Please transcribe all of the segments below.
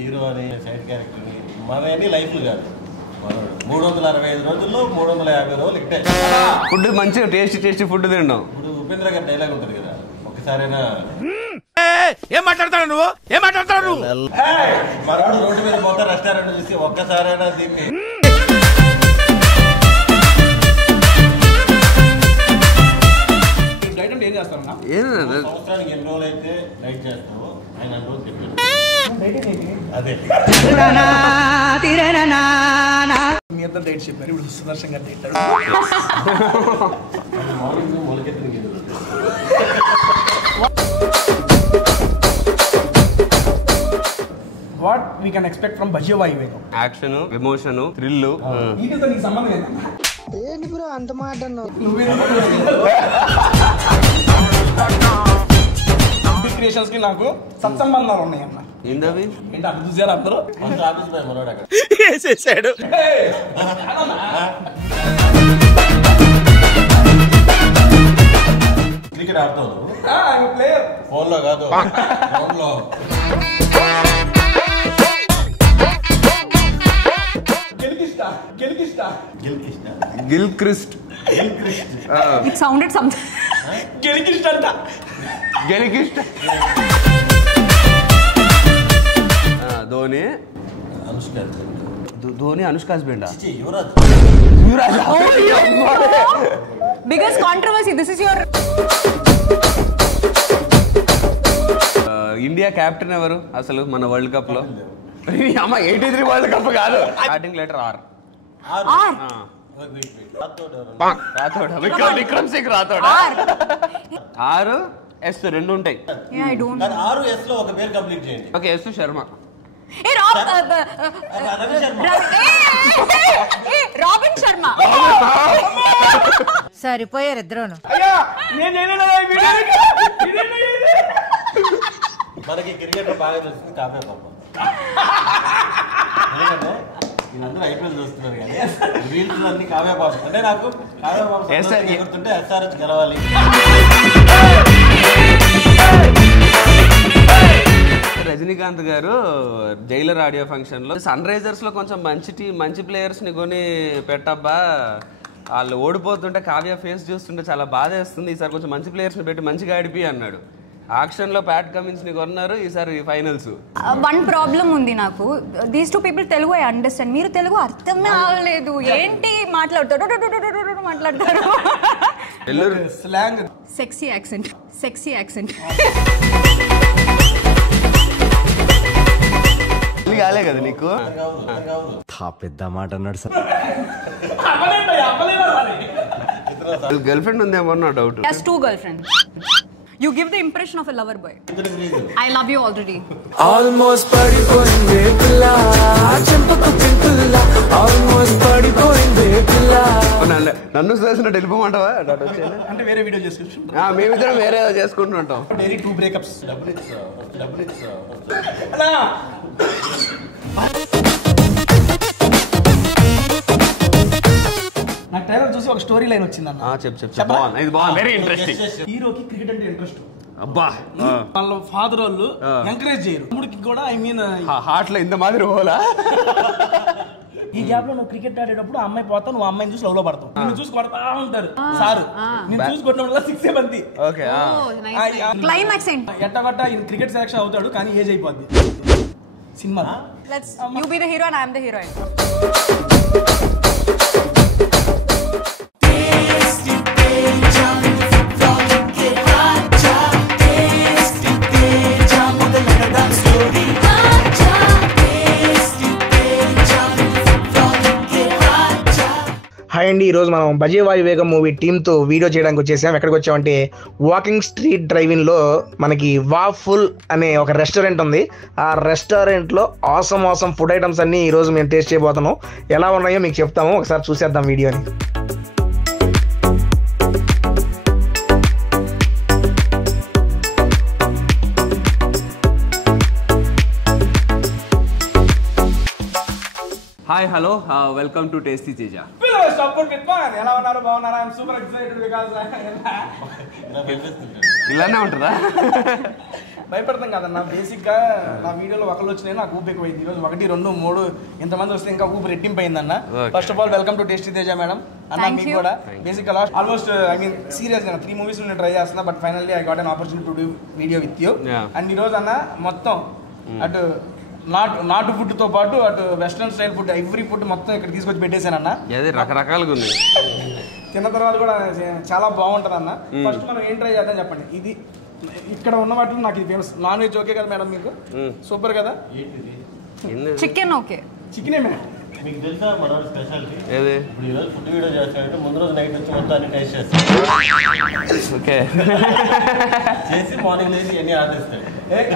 Hero అని side క్యారెక్టర్ని మనని లైఫ్లు కాదు 365 రోజుల్లో 350 రోజులు ఇట్టే ఫుడ్ మంచిగా టేస్టీ ఫుడ్ తింటాం. ఇప్పుడు ఉపేంద్ర గారి డైలాగ్ ఉంటుంది కదా, ఒకసారైనా ఏం మాట్లాడతాడు నువ్వు మరోడు రోడ్డు మీద పోతా రెస్టారెంట్ చూసి ఒక్కసారైనా దీన్ని సంవత్సరానికి ఎన్ని రోజులు అయితే డైట్ చేస్తావో ఆయన అన్ని రోజులు తింటాడు. అదే మీ ఇద్దరు డైట్ చెప్పారు, ఇప్పుడు సుదర్శన్ గారు డైట్ మార్నింగ్ మొలకెత్తిన గిన్నె. What we can expect from భజ్య వాయువేగం? Action, emotion, thrill. వీటితో నీకు సంబంధం ఏంటన్నా? ఏంటి బ్రో అంత మాట అన్నావు? క్రియేషన్స్ కి నాకు సత్సంబంధాలు ఉన్నాయన్న. ఏంటవి? ఏంటి అక్కడ చూసారు అందరూ? ఆఫీస్ పోయి మనోడు అక్కడ వేసేసాడు. క్రికెట్ ఆడతావు ప్లేయర్ ఫోన్లో కాదు, ఫోన్లో. Gilchrist. It sounded something. గెలికిస్ట్ అంట. గెలికిస్ట్. Dhoni Anushka husband. Yuvraj. Biggest controversy. This is your. India captain ఎవరు అసలు మన వరల్డ్ కప్ లో? 83 వరల్డ్ కప్ కాదు, starting letter R. Vikram Singh Rathod. ఆరు ఎస్ రెండు ఉంటాయి. ఆరు ఎస్ లో ఒక పేరు కంప్లీట్ చేయండి. Okay, S Sharma. Robin Sharma. సరిపోయారు ఇద్దరును. మనకి క్రికెట్ బాగా తెలుస్తుంది కావ్య పాప. ఎందుకంటే వీళ్ళందరూ ఐపీఎల్ చూస్తున్నారు కానీ రీల్స్ అన్ని కావ్య పాప. అంటే నాకు కావ్య పాప గుర్తుంటే ఎస్ఆర్హెచ్ గెలవాలి. రజనీకాంత్ గారు జైలర్ ఆడియో ఫంక్షన్ లో సన్ రైజర్స్ లో కొంచెం మంచి ప్లేయర్స్ ని కొని పెట్టబ్బా, వాళ్ళు ఓడిపోతుంటే కావ్య ఫేస్ చూస్తుంటే చాలా బాధ వేస్తుంది, ఈసారి కొంచెం మంచి ప్లేయర్స్ ని పెట్టి మంచిగా ఆడిపి అన్నాడు. ఆక్షన్ లో ప్యాట్ కమిన్స్ ని కొన్నారు, ఈసారి ఫైనల్స్. వన్ ప్రాబ్లం ఉంది నాకు, these two people Telugu I understand, మీరు తెలుగు అర్థమే అవ్వలేదు. ఏంటి మాట్లాడతారు మాట్లాడతారు స్లాంగ్. Sexy accent. కాలే కదా నీకు? పెద్ద మాట అన్నాడు సార్. గర్ల్ ఫ్రెండ్ ఉందేమో నా doubt. He has 2 girlfriends. You give the impression of a lover boy. I love you already. Almost padipoyinde pilla chempakku pimpilla almost padipoyinde pilla. నన్ను చేసినట్టు వెళ్ళిపోమంటావా? అంటే వేరే వీడియో చేసుకుంటాం, మేమిద్దరం వేరే చేసుకుంటుంటాం. Daily 2 breakups. నాకు ట్రైలర్ చూసి ఒక స్టోరీ లైన్ వచ్చిందన్న. చెప్పు. ఇది బాగుంది, వెరీ ఇంట్రెస్టింగ్. హీరోకి క్రికెట్ అంటే ఇంట్రెస్ట్. అబ్బా, వాళ్ళ ఫాదర్ వాళ్ళు ఎంకరేజ్ చేయరు. తమ్ముడికి కూడా ఐ మీన్ హార్ట్ లో ఇంత మాదిరి హోలా. ఈ గ్యాప్ లో నువ్వు క్రికెట్ ఆడేటప్పుడు అమ్మాయి పోతావు, నువ్వు అమ్మాయిని చూసి లవ్ లో పడతావు. నిన్ను చూసి కొడతా ఉంటారు సార్, నేను చూసి కొట్టినప్పుడు 6 బంతి. క్లైమాక్స్ ఏంటి? ఎట్టగొట్ట ఈయన క్రికెట్ సెలెక్షన్ అవుతాడు కానీ ఏజ్ అయిపోద్ది cinema. You be the hero and I am the heroine. Hi అండి, ఈరోజు మనం భజే వాయువేగం మూవీ టీంతో వీడియో చేయడానికి వచ్చేసాం. ఎక్కడికి వచ్చామంటే వాకింగ్ స్ట్రీట్ డ్రైవింగ్లో మనకి వాఫుల్ అనే ఒక రెస్టారెంట్ ఉంది. ఆ రెస్టారెంట్లో ఆసమ్ ఫుడ్ ఐటమ్స్ అన్ని ఈరోజు మేము టేస్ట్ చేయబోతున్నాం. ఎలా ఉన్నాయో మీకు చెప్తాము, ఒకసారి చూసేద్దాం వీడియోని. Hi, hello, welcome to tasty Teja. ఎలా ఉన్నారు? బాగున్నారా? ఐఎమ్ సూపర్ ఎక్సైటెడ్ బికాజ్ ఇలానే ఉంటుందా? భయపడతాం కదన్నా. బేసిక్గా నా వీడియోలో ఒకళ్ళు వచ్చినాయి నాకు ఊపి ఎక్కువైంది. ఈరోజు 1, 2, 3 ఇంతమంది వస్తే ఇంకా ఊపి రెట్టింపు అయిందన్న. First of all welcome to tasty Teja madam. అన్న మీకు కూడా బేసిక్గా ఆల్మోస్ట్ సీరియస్గా 3 movies నేను ట్రై చేస్తున్నా. But finally I got an opportunity to do video with you. And ఈరోజు అన్న మొత్తం అటు నాటు ఫుడ్ తో పాటు అటు western style food every food మొత్తం ఇక్కడ తీసుకొచ్చి పెట్టేశాను అన్న. రకరకాలుగా ఉంది. తిన్న తర్వాత కూడా చాలా బాగుంటుంది అన్న. ఫస్ట్ మనం ఏం ట్రై చేద్దాం చెప్పండి. ఇది ఇక్కడ ఉన్న వాటిలో నాకు ఇది ఫేమస్. నాన్ వెజ్ ఓకే కదా మేడం మీకు? సూపర్ కదా. Chicken okay. చికెనే మేడం. మీకు తెలుసా మనోడు స్పెషాలిటీ ఏది? ఇప్పుడు ఈరోజు ఫుడ్ వీడియో చేస్తానంటే ముందు రోజు నైట్ వచ్చి మొత్తం అన్ని టేస్ట్ చేస్తాను. ఓకే చేసి మార్నింగ్ లేచి అన్ని ఆదేస్తాడు.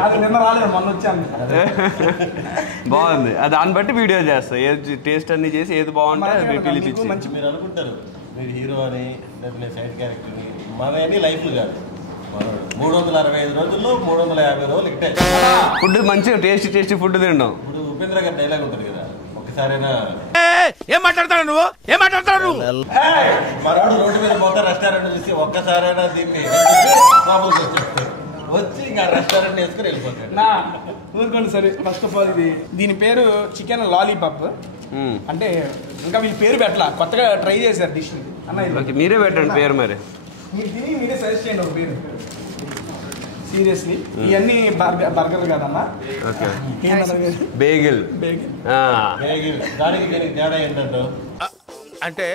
అది నిన్న రాలేదు, మొన్న వచ్చాను. బాగుంది. దాన్ని బట్టి వీడియో చేస్తా. ఏది టేస్ట్ అన్ని చేసి ఏది బాగుంటే పిలిపించి. మంచి మీరు అనుకుంటారు మీరు హీరో అని లేకపోతే సైడ్ క్యారెక్టర్ని. మనని లైఫ్లు కాదు. 365 రోజుల్లో 350 రోజులు ఇట్టే ఫుడ్ మంచిగా టేస్టీ ఫుడ్ తింటాం. ఇప్పుడు ఉపేంద్ర గారి డైలాగ్ ఉంటుంది కదా, ఒక్కసారైనా ఏం మాట్లాడతాడు నువ్వు మరాడు రోడ్డు మీద పోతే రెస్టారెంట్ చూసి ఒక్కసారైనా దీన్ని లోపలికి వచ్చేస్తాడు. వచ్చి ఇంకా రెస్టారెంట్ వేసుకుని వెళ్ళిపోతాడు. నా ఊరుకోండి సరే. ఫస్ట్ ఆఫ్ ఆల్ దీని పేరు చికెన్ లాలీపాప్. అంటే ఇంకా వీళ్ళు పేరు పెట్టలా, కొత్తగా ట్రై చేశారు డిష్ అన్న. మీరే పెట్టండి పేరు. మరి మీరు తిని మీరే సజెస్ట్ చేయండి ఒక పేరు. సీరియస్లీ ఇవన్నీ బర్గర్ కాదన్నా. బేగిల్. దానికి తేడా ఏంటంటే అంటే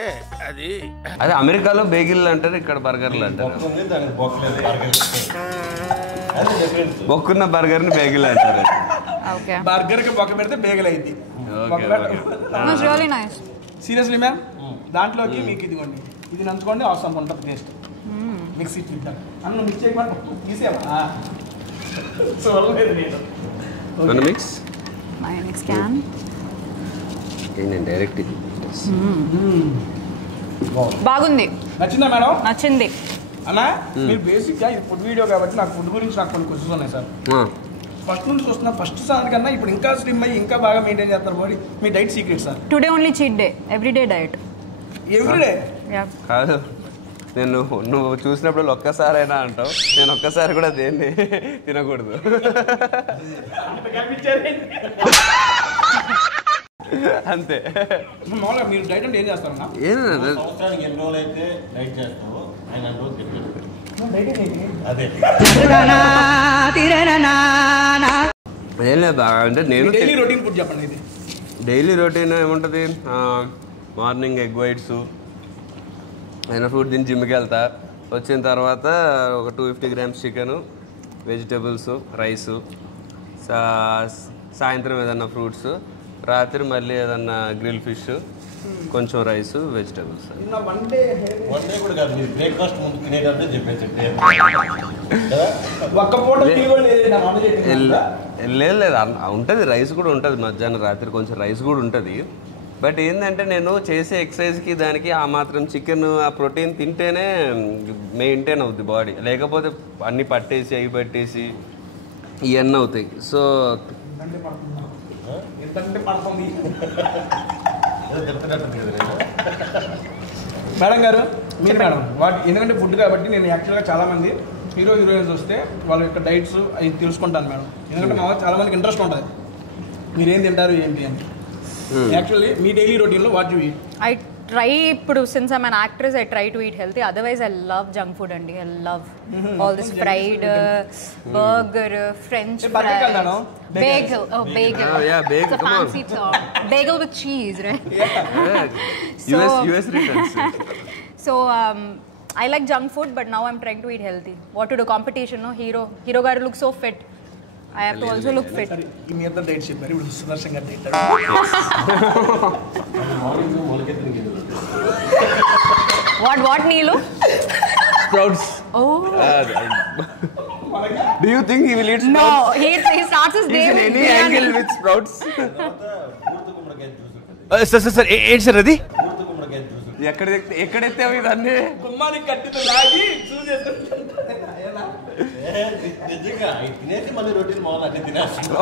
అది అమెరికాలో బేగిల్ అంటారు, ఇక్కడ బర్గర్లు అంటారు. బొక్కున్న బర్గర్ ని బేగిల్ అంటారు. బర్గర్ కి బొక్క పెడితే బేగిల్ అయింది. Seriously ma'am. దాంట్లోకి మీకు ఇదిగోండి, ఇది నంచుకోండి. అవసరం ఉంటుంది టేస్ట్. మిక్స్ ఇట్ తింటాను అన్న. మిక్స్ చేయకుండా తీసేవా? Mix can direct. బాగుంది. నచ్చిందా మేడం? నచ్చింది అన్న. మీరు బేసిక్గా ఇది ఫుడ్ వీడియో కాబట్టి నాకు ఫుడ్ గురించి నాకు కొన్ని క్వశ్చన్స్ ఉన్నాయి సార్. ఫస్ట్ నుంచి చూస్తున్నా, ఫస్ట్ సార్ కన్నా ఇప్పుడు ఇంకా స్లిమ్ అయ్యి ఇంకా బాగా మెయింటైన్ చేస్తారు బాడీ. మీ diet secret sir? Today only cheat day, everyday diet. Everyday కాదు, నువ్వు చూసినప్పుడు ఒక్కసారైనా అంటావు. నేను ఒక్కసారి కూడా దేన్ని తినకూడదు. అంతే. మామూలుగా మీరు డైట్ అంటే ఏం చేస్తారన్నా? సంవత్సరానికి ఎన్ని రోజులు అయితే డైట్ చేస్తావో ఆయన రోజు తింటాడు. అదే ఏం లేదు. అంటే నేను డైలీ రొటీన్ ఫుడ్ చెప్పండి. ఇది డైలీ రొటీన్ ఏముంటుంది? మార్నింగ్ ఎగ్ వైట్స్ అయినా ఫ్రూట్ తిని జిమ్కి వెళ్తా. వచ్చిన తర్వాత ఒక 250 grams చికెను, వెజిటబుల్స్, రైసు, సాయంత్రం ఏదన్నా ఫ్రూట్స్, రాత్రి మళ్ళీ ఏదన్నా గ్రిల్ ఫిష్, కొంచెం రైస్, వెజిటబుల్స్. వన్ డే కూడా కాదు, మీరు బ్రేక్ఫాస్ట్ ముందు తినేటంటే చెప్పేసి లేదు ఉంటుంది. రైస్ కూడా ఉంటుంది మధ్యాహ్నం, రాత్రి కొంచెం రైస్ కూడా ఉంటుంది. బట్ ఏంటంటే నేను చేసే ఎక్సర్సైజ్కి దానికి ఆ మాత్రం చికెన్, ఆ ప్రోటీన్ తింటేనే మెయింటైన్ అవుద్ది బాడీ. లేకపోతే అన్నీ పట్టేసి అవి పట్టేసి ఇవన్నీ అవుతాయి. సో మేడం గారు, మీరు మేడం ఎందుకంటే ఫుడ్ కాబట్టి నేను యాక్చువల్గా చాలామంది హీరోయిన్స్ వస్తే వాళ్ళ యొక్క డైట్స్ అవి తెలుసుకుంటాను మేడం. ఎందుకంటే మా చాలా మందికి ఇంట్రెస్ట్ ఉంటుంది మీరేం తింటారు ఏంటి అని. యాక్చువల్లీ మీ డైలీ రొటీన్లో what you eat? I try, ఇప్పుడు since I'm an actress, I try to eat healthy. Otherwise I love junk food అండి. I love all this fried burger, french fries, bagel. Oh, bagel. Yeah, bagel. It's a fancy term. Bagel with cheese, right? US returns. So I like junk food, but now I'm trying to eat healthy. What to do? Competition, no? Hero garu looks so fit. I have to also look fit. మీ అందరూ diet చెప్పారు. ఇప్పుడు సుదర్శన్ గారు diet What Neelu? Sprouts. Oh. Do you think he will eat sprouts? No, he starts his day in with any biryani. angle with sprouts. Sir ఏంటి sir అది? ఎక్కడైతే అవి దాన్ని కుమ్మానికి కట్టితో లాగి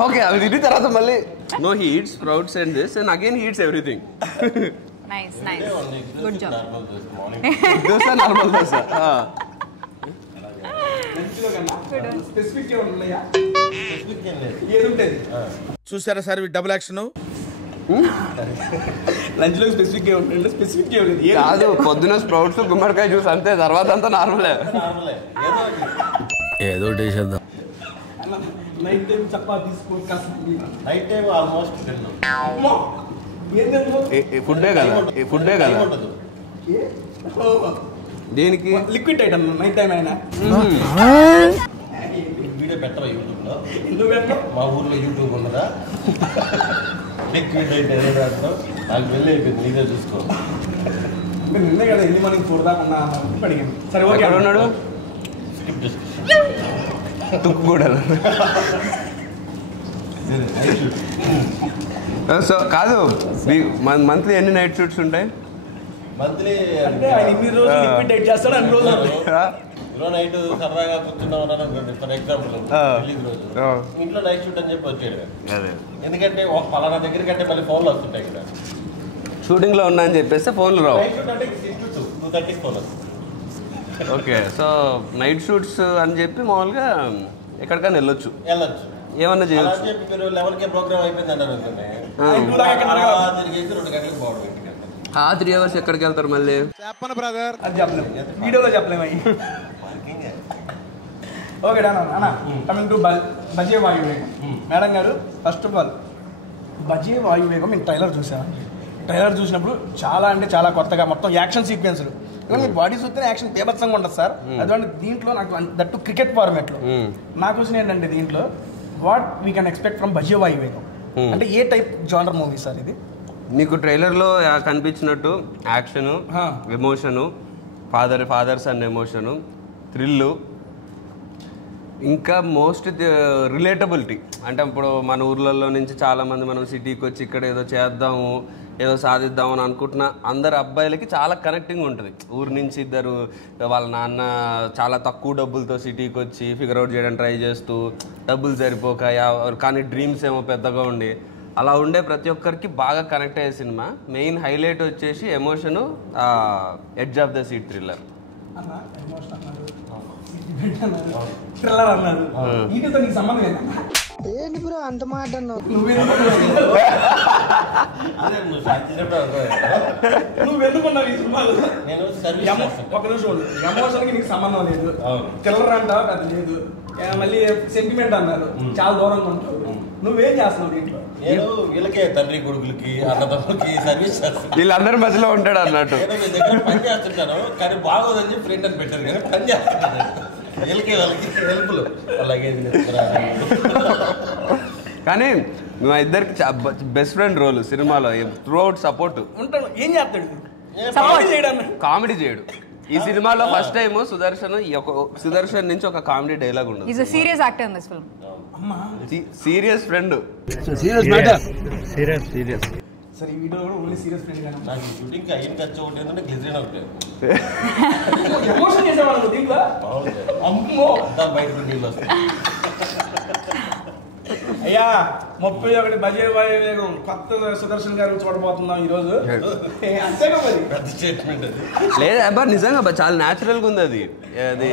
ఓకే అవి తిని తర్వాత మళ్ళీ no he eats sprouts and this and again he eats everything. Nice. Good job. Dosa normal dosa. Specific ఉన్నాయా? స్పెసిఫిక్ ఏం లేదు. ఏది ఉంటుంది చూసారా సార్ డబుల్ యాక్షన్? లంచ్ లో స్పెసిఫిక్ గా ఉంటుంది. స్పెసిఫిక్ గా ఉంటుంది. కాదు, పొద్దున స్ప్రౌట్స్ గుమ్మడికాయ జ్యూస్ అంతే, తర్వాత అంతా నార్మలే. నార్మలే. ఏదో వేసేద్దాం. Night time chapatis night time almost ఫుడ్డే కదా, ఫుడ్డే కదా. దీనికి లిక్విడ్ ఐటమ్ నైట్ టైం అయినా వీడియో పెట్టవా యూట్యూబ్లో? ఎందుకు పెట్టావు? మా ఊర్లో యూట్యూబ్ ఉన్నదా? లిక్విడ్ అయితే నాకు వెళ్ళి అయిపోయింది. నీదే చూసుకో. నిన్నే కదా ఎన్ని మనకి చూడదామన్నా అడిగాను. సరే ఓకే. ఎక్కడ ఉన్నాడు? స్కిప్ చేసి తుక్కు కూడా. సో కాదు, మంత్లీ ఎన్ని నైట్ షూట్స్ ఉంటాయి? మంత్లీ అంటే ఆయన ఇన్ని రోజులు లిక్విడ్ డైట్ చేస్తాడు, అన్ని రోజులు ఈరోజు నైట్ సరదాగా కూర్చున్నాం అనుకోండి. ఫర్ ఎగ్జాంపుల్ రిలీజ్ రోజు ఇంట్లో నైట్ షూట్ అని చెప్పి వచ్చాడు. ఎందుకంటే ఒక పలానా దగ్గరికి అంటే మళ్ళీ ఫోన్లు వస్తుంటాయి కదా. షూటింగ్ లో ఉన్నా అని చెప్పేస్తే ఫోన్లు రావు. నైట్ షూట్ అంటే 6 to 2:30 ఫోన్ వస్తుంది. ఓకే, సో నైట్ షూట్స్ అని చెప్పి మామూలుగా ఎక్కడికైనా వెళ్ళొచ్చు, ఏమన్నా చేయొచ్చు. అలా చెప్పి మీరు 11కే ప్రోగ్రామ్ అయిపోయింది అన్నారు అనుకోండి. తిరిగేసి 2 గంటలకు పోవడం. 3 hours ఎక్కడికి వెళ్తారు మళ్ళీ? చెప్పను బ్రదర్. అది చెప్పలేము, వీడియోలో చెప్పలేము అవి. ఓకే అన్న, కమింగ్ టు బజే వాయువేగం. మేడం గారు, ఫస్ట్ ఆఫ్ ఆల్ బజే వాయువేగం నేను ట్రైలర్ చూసాను. ట్రైలర్ చూసినప్పుడు చాలా అంటే చాలా కొత్తగా, మొత్తం యాక్షన్ సీక్వెన్స్లు. మీరు బాడీ చూస్తే యాక్షన్ బీభత్సంగా ఉంటుంది సార్. అటువంటి దీంట్లో నాకు దట్టు క్రికెట్ ఫార్మేట్లో నాకు వచ్చిన ఏంటంటే దీంట్లో what we can expect from Bhaje Vayuvegam అంటే ఏ టైప్ జానర్ మూవీ సార్ ఇది? మీకు ట్రైలర్లో కనిపించినట్టు action, emotion, fathers and emotion, thrill, ఇంకా మోస్ట్ రిలేటబిలిటీ. అంటే ఇప్పుడు మన ఊర్లలో నుంచి చాలామంది మనం సిటీకి వచ్చి ఇక్కడ ఏదో చేద్దాము, ఏదో సాధిద్దాం అని అనుకుంటున్న అందరు అబ్బాయిలకి చాలా కనెక్టింగ్ ఉంటుంది. ఊరు నుంచి ఇద్దరు వాళ్ళ నాన్న చాలా తక్కువ డబ్బులతో సిటీకి వచ్చి ఫిగర్ అవుట్ చేయడానికి ట్రై చేస్తూ డబ్బులు సరిపోక, కానీ డ్రీమ్స్ ఏమో పెద్దగా ఉండి, అలా ఉండే ప్రతి ఒక్కరికి బాగా కనెక్ట్ అయ్యే సినిమా. మెయిన్ హైలైట్ వచ్చేసి emotion, edge of the seat thriller. Thriller అన్నారు, వీటితో నీకు సంబంధం ఏంటన్నా? ఏంటి బ్రో అంత మాట అన్నావు? నువ్వెందుకున్నావు ఈ సినిమాలు? నేను ఒక నిమిషం, ఎమోషన్కి నీకు సంబంధం లేదు, థ్రిల్లర్ అంటావు అది లేదు, మళ్ళీ సెంటిమెంట్ అన్నారు, చాలా దూరంగా ఉంటావు. నువ్వేం చేస్తున్నావు దీంట్లో? నేను వీళ్ళకే తండ్రి కొడుకులకి అన్నదమ్ములకి సర్వీస్ చేస్తాను. వీళ్ళందరి మధ్యలో ఉంటాడు అన్నట్టు. నేను మీ దగ్గర పని చేస్తుంటాను, కానీ బాగోదని చెప్పి ఫ్రెండ్ అని పెట్టారు, కానీ పని చేస్తున్నాను. వీళ్ళకి హెల్ప్లు అలాగే. కానీ మా ఇద్దరికి బెస్ట్ ఫ్రెండ్ రోల్ సినిమాలో, త్రూ అవుట్ సపోర్ట్ ఉంటాడు. ఏం చేస్తాడు? కామెడీ చేయడు. ఈ సినిమాలో ఫస్ట్ టైం సుదర్శన్ నుంచి ఒక కామెడీ డైలాగ్ ఉండదు. He's a serious actor in this film. Serious friend. సరే ఈ వీడియో కూడా ఓన్లీ సీరియస్ ఫ్రెండ్ గానే. నాకు షూటింగ్ అయిన ఖర్చు ఒకటి ఏంటంటే గ్లిజరిన్ ఒకటి. ఎమోషన్ చేసేవాళ్ళు దీంట్లో. అమ్మో, అంతా బయటకు నీళ్ళు వస్తాయి. అయ్యా 31 బజే వాయువేగం కొత్త సుదర్శన్ గారు చూడబోతున్నాం ఈరోజు. అంతేగా మరి పెద్ద స్టేట్మెంట్ అది. లేదా అబ్బా, నిజంగా చాలా న్యాచురల్గా ఉంది అది. అది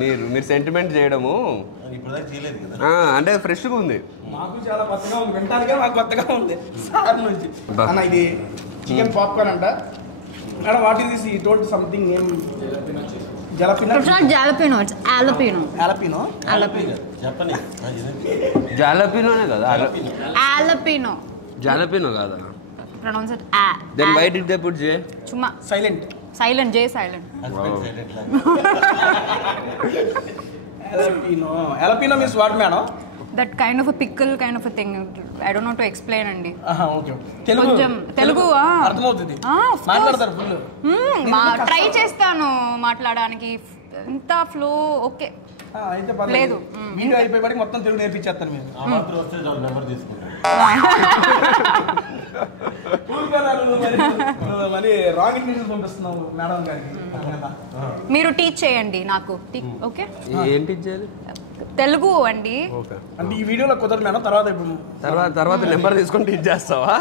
మీరు సెంటిమెంట్ చేయడము ఇప్పుడు దాకా చేయలేదు కదా. అంటే ఫ్రెష్గా ఉంది. మాకు చాలా కొత్తగా ఉంది, వింటానికే మాకు కొత్తగా ఉంది సార్ నుంచి. అన్న ఇది చికెన్ పాప్కార్న్ అంట madam. What is this? He told something name. Jalapeno. It's not jalapeno, it's jalapeno. jalapeno. చెప్పండి. జాలపినోనే కదా? Jalapeno. జాలపినో కాదా? Pronounce it a. Then why did they put J? Chuma. Silent. Silent, J silent. Jalapeno. Jalapeno means what madam? That kind of a pickle kind of a thing. I don't know how to explain andi. Okay. Telugu అర్థమవుతుంది, మాట్లాడతారు full. Try చేస్తాను మాట్లాడడానికి, ఇంత flow okay అయితే లేదు. Video అయిపోయేవాడికి మొత్తం తెలుగు నేర్పించేస్తాను మీరు. ఆ మాత్రం వస్తే చాలు, నెంబర్ తీసుకుంటాను. మరి రాంగ్ ఇన్ఫర్మేషన్ పంపిస్తున్నావు మేడం గారికి. మీరు టీచ్ చేయండి నాకు. ఓకే, ఏం టీచ్ చేయాలి? తెలుగు అండి. అంటే ఈ వీడియోలో కుదరదు మేడం, తర్వాత నెంబర్ తీసుకొని టీచ్ చేస్తావా?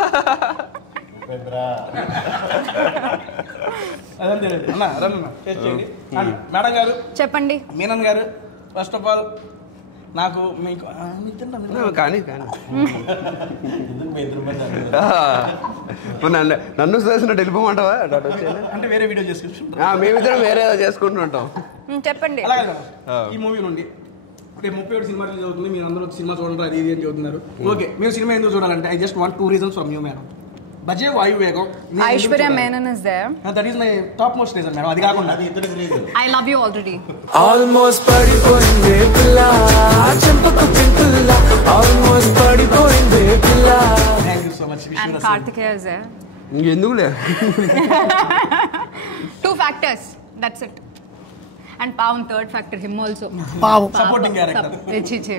అదంతే అన్న. మేడం గారు చెప్పండి. మీనన్ గారు ఫస్ట్ ఆఫ్ ఆల్ నాకు మీకు కానీ నన్ను చేసినట్టు వెళ్ళిపోమంటావా అంటే వేరే వీడియో చేసుకుంటాం మేమిద్దరం వేరే చేసుకుంటుంటాం. చెప్పండి. అలాగే ఈ మూవీ నుండి రేపు 37 సినిమా రిలీజ్ అవుతుంది. మీరు అందరూ సినిమా చూడండి అది ఇది అని చెబుతున్నారు. ఓకే, మీరు సినిమా ఎందుకు చూడాలంటే I just want 2 reasons from you madam. Bhaje Vayuvegam, Aishwarya Menon is there. That is my top most reason madam. అది కాకుండా I love you already. Almost పడిపోయిందే పిల్ల చెంపకు పింపుల్ల ఆల్మోస్ట్ పడిపోయిందే పిల్ల. Thank you so much. And Karthikeya is there. ఎందుకులే 2 factors, that's it. And Pawan third factor, him also. Pawan supporting character. Chiche.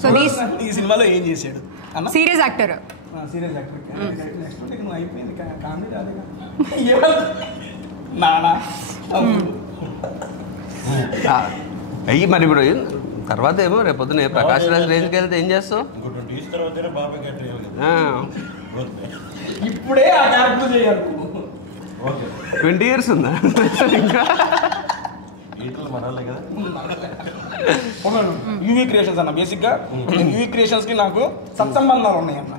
So ఈ సినిమాలో ఏం చేశాడు అన్న? Serious actor. Serious actor. Next నువ్వు అయిపోయింది కామెడీ రాలేగా నానా అయ్యి మరి ఇప్పుడు తర్వాత ఏమో రేపు పొద్దున ప్రకాష్ రాజ్ రేంజ్కి వెళ్తే ఏం చేస్తావు? ఇప్పుడే ఆ క్యారెక్టర్ చేయాలి. 20 years ఉందా ఇంకా? యూవీ క్రియేషన్స్ అన్న. బేసిక్ గా యూవీ క్రియేషన్స్ కి నాకు సత్సంబంధాలు ఉన్నాయన్న.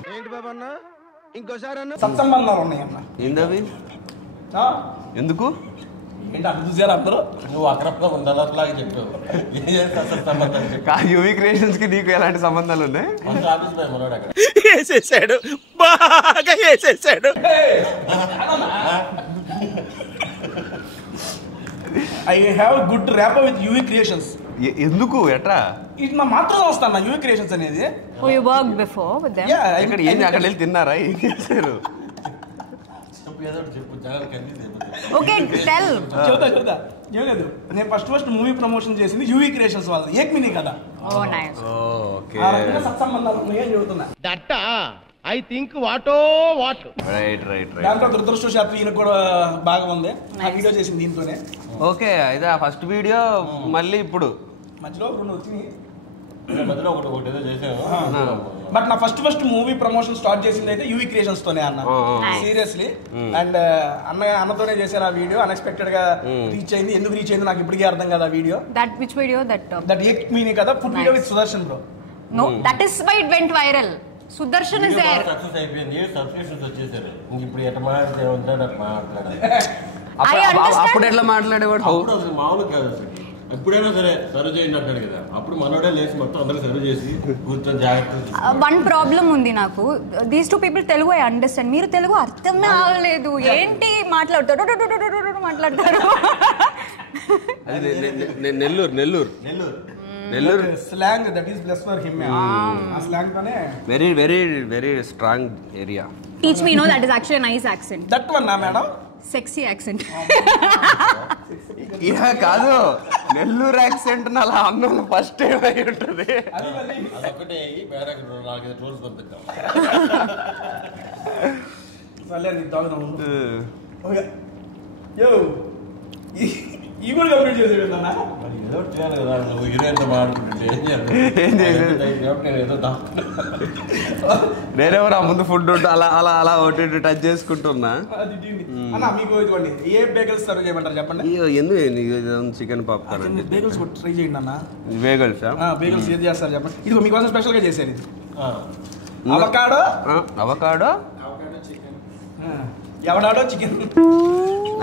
సత్సంబంధాలు ఉన్నాయన్న. ఏందవి? ఎందుకు? ఏంటి అర్థం చూసారు అందరూ? నువ్వు అక్రప్గా ఉండాలట్లాగే చెప్పావు. ఏం చేస్తా సంబంధం? యూవీ క్రియేషన్స్ కి నీకు ఎలాంటి సంబంధాలు ఉన్నాయి? ఆఫీస్ పోయి మనోడు అక్కడ వేసేసాడు, బాగా వేసేసాడు. I have good rap with UV Creations. ఎందుకు? ఎట్లా? ఇది నా మాతృ సంస్థ అన్న యూవీ క్రియేషన్స్ అనేది. Oh, you worked before with them? Yeah, ఇక్కడ ఏం అక్కడ వెళ్ళి తిన్నారా? ఏం చేశారు? చెప్పు జనాలు కన్ఫ్యూజ్ అయిపోతారు. Okay, tell. చెబుతా ఏం లేదు. నేను ఫస్ట్ మూవీ ప్రమోషన్ చేసింది యూవీ క్రియేషన్స్ వాళ్ళు. ఏక్మిని కదా. Oh, nice. ఓకే. ఆ రకంగా సత్సంబంధాలు ఉన్నాయని చెబుతున్నా. ఐ థింక్ వాటో వాట్. రైట్. దాంట్లో దురదృష్టవశాత్తు ఈయన కూడా బాగా ఉంది. ఆ వీడియో చేసింది దీంతోనే. ఓకే, అయితే ఆ ఫస్ట్ వీడియో మళ్ళీ ఇప్పుడు మధ్యలో 2 వచ్చినాయి. మధ్యలో ఒకటి ఏదో చేసాను. బట్ నా ఫస్ట్ మూవీ ప్రమోషన్ స్టార్ట్ చేసింది అయితే యూవీ క్రియేషన్స్ తోనే అన్న. సీరియస్లీ. అండ్ అన్నతోనే చేశాను ఆ వీడియో. అన్ఎక్స్పెక్టెడ్ గా రీచ్ అయింది. ఎందుకు రీచ్ అయింది నాకు ఇప్పటికీ అర్థం కదా ఆ వీడియో. Which video? That ఏక్మిని కదా. Food video with Sudarshan bro. No, that is why it went viral. Sudarshan is there. Success అయిపోయింది. సబ్స్క్రిప్షన్స్ వచ్చేసారు. ఇప్పుడు ఎట్లా మాట్లాడితే ఉంటాడు అట్లా మాట్లాడాలి. అప్పుడు ఎట్లా మాట్లాడేవాడు? అప్పుడు అసలు మామూలు కాదు అసలు. ఎప్పుడైనా సరే సర్వ్ చేయండి అంటాడు కదా. అప్పుడు మనోడే లేచి మొత్తం అందరూ సర్వ్ చేసి కూర్చొని జాగ్రత్త. వన్ ప్రాబ్లం ఉంది నాకు. These 2 people Telugu I understand. మీరు తెలుగు అర్థమే అవ్వలేదు. ఏంటి మాట్లాడతారు? Nellore slang that is plus for him. ఆ స్లాంగ్ తోనే very very very strong area. Teach me, that is actually a nice accent. That one నా మేడం. Sexy accent. ఇహ కాదు, నెల్లూరు యాక్సెంట్ అలా అన్నాను ఫస్ట్ టైం అయి ఉంటుంది. అదొకటే వేరే 4-5 రోజులు పంపిద్దాం. ఈ కూడా కంప్లీట్ చేసేది మరి ఏదో చేయాలి కదా. నువ్వు హీరోయిన్తో మాట్లాడుతుంటే ఏం చేయాలి? నేనెవరు ఆ ముందు ఫుడ్ అలా అలా అలా ఒకటి టచ్ చేసుకుంటున్నా. అన్న మీకు ఇదిగోండి ఏ బేగల్స్ సర్వ్ చేయమంటారు చెప్పండి. ఎందుకు చికెన్ పాప్కార్న్ అంటే బేగల్స్ ట్రై చేయండి అన్న. బేగల్స్ బేగల్స్ ఏది చేస్తారు చెప్పండి. ఇదిగో మీకోసం స్పెషల్ గా చేశారు ఇది. అవకాడో ఎవడాడో చికెన్.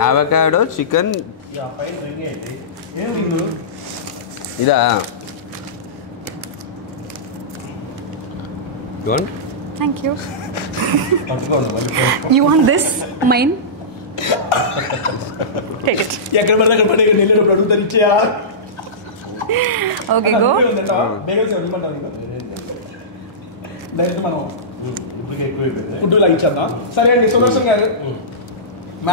Avocado chicken. ఇదా Thank you. You want this? Mine? Take it. ఎక్కడ పడితే అక్కడ పడే నెల్లూరు అడుగుతారు ఇచ్చేయా. Okay, go. బేగల్స్ ఇవ్వమంటారు. డైరెక్ట్ మనం ఫుడ్ లాగా ఇచ్చేద్దాం. సరే అండి సుదర్శన్ గారు.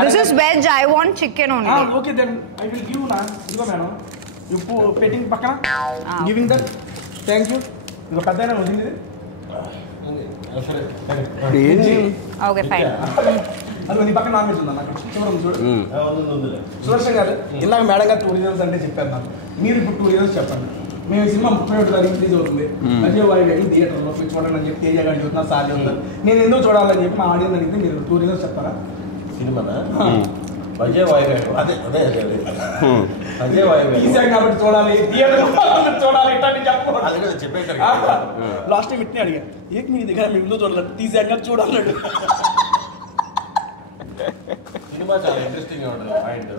This is veg. I want chicken only. Okay, then I will give na. ఇదిగో మేడం. ఉప్పు పెట్టింగ్ పక్కన. Giving that. Thank you. ఇదిగో పెద్దైనా వదిలింది. Okay, fine. అది నీ పక్కన నాన్ వెజ్ ఉందా నాకు చివరి చూడు. సుదర్శన్ గారు ఇందాక మేడం గారు 2 రీజన్స్ అంటే చెప్పారు నాకు. మీరు ఇప్పుడు 2 రీజన్స్ చెప్పండి. మేము ఈ సినిమా 31 తారీఖు రిలీజ్ అవుతుంది బజే వాయువేగం థియేటర్లో చూడండి అని చెప్పి తేజ గారు చూస్తున్నారు, సార్ చెప్తారు. నేను ఎందుకు చూడాలని చెప్పి మా ఆడియన్స్ అడిగితే మీరు 2 రీజన్స్ చెప్తారా? సినిమానా బజే వాయువేగం అదే అదే అదే అదే బజే వాయువేగం తీసాం కాబట్టి చూడాలి, థియేటర్ చూడాలి ఇట్లాంటి చెప్పకూడదు. అది కూడా చెప్పేశారు. లాస్ట్ టైం ఇట్నే అడిగా ఏక మీ దగ్గర మేము ఎందుకు చూడలేదు, తీసాం కాబట్టి చూడాలన్నాడు. సినిమా చాలా ఇంట్రెస్టింగ్ గా ఉంటుంది పాయింట్.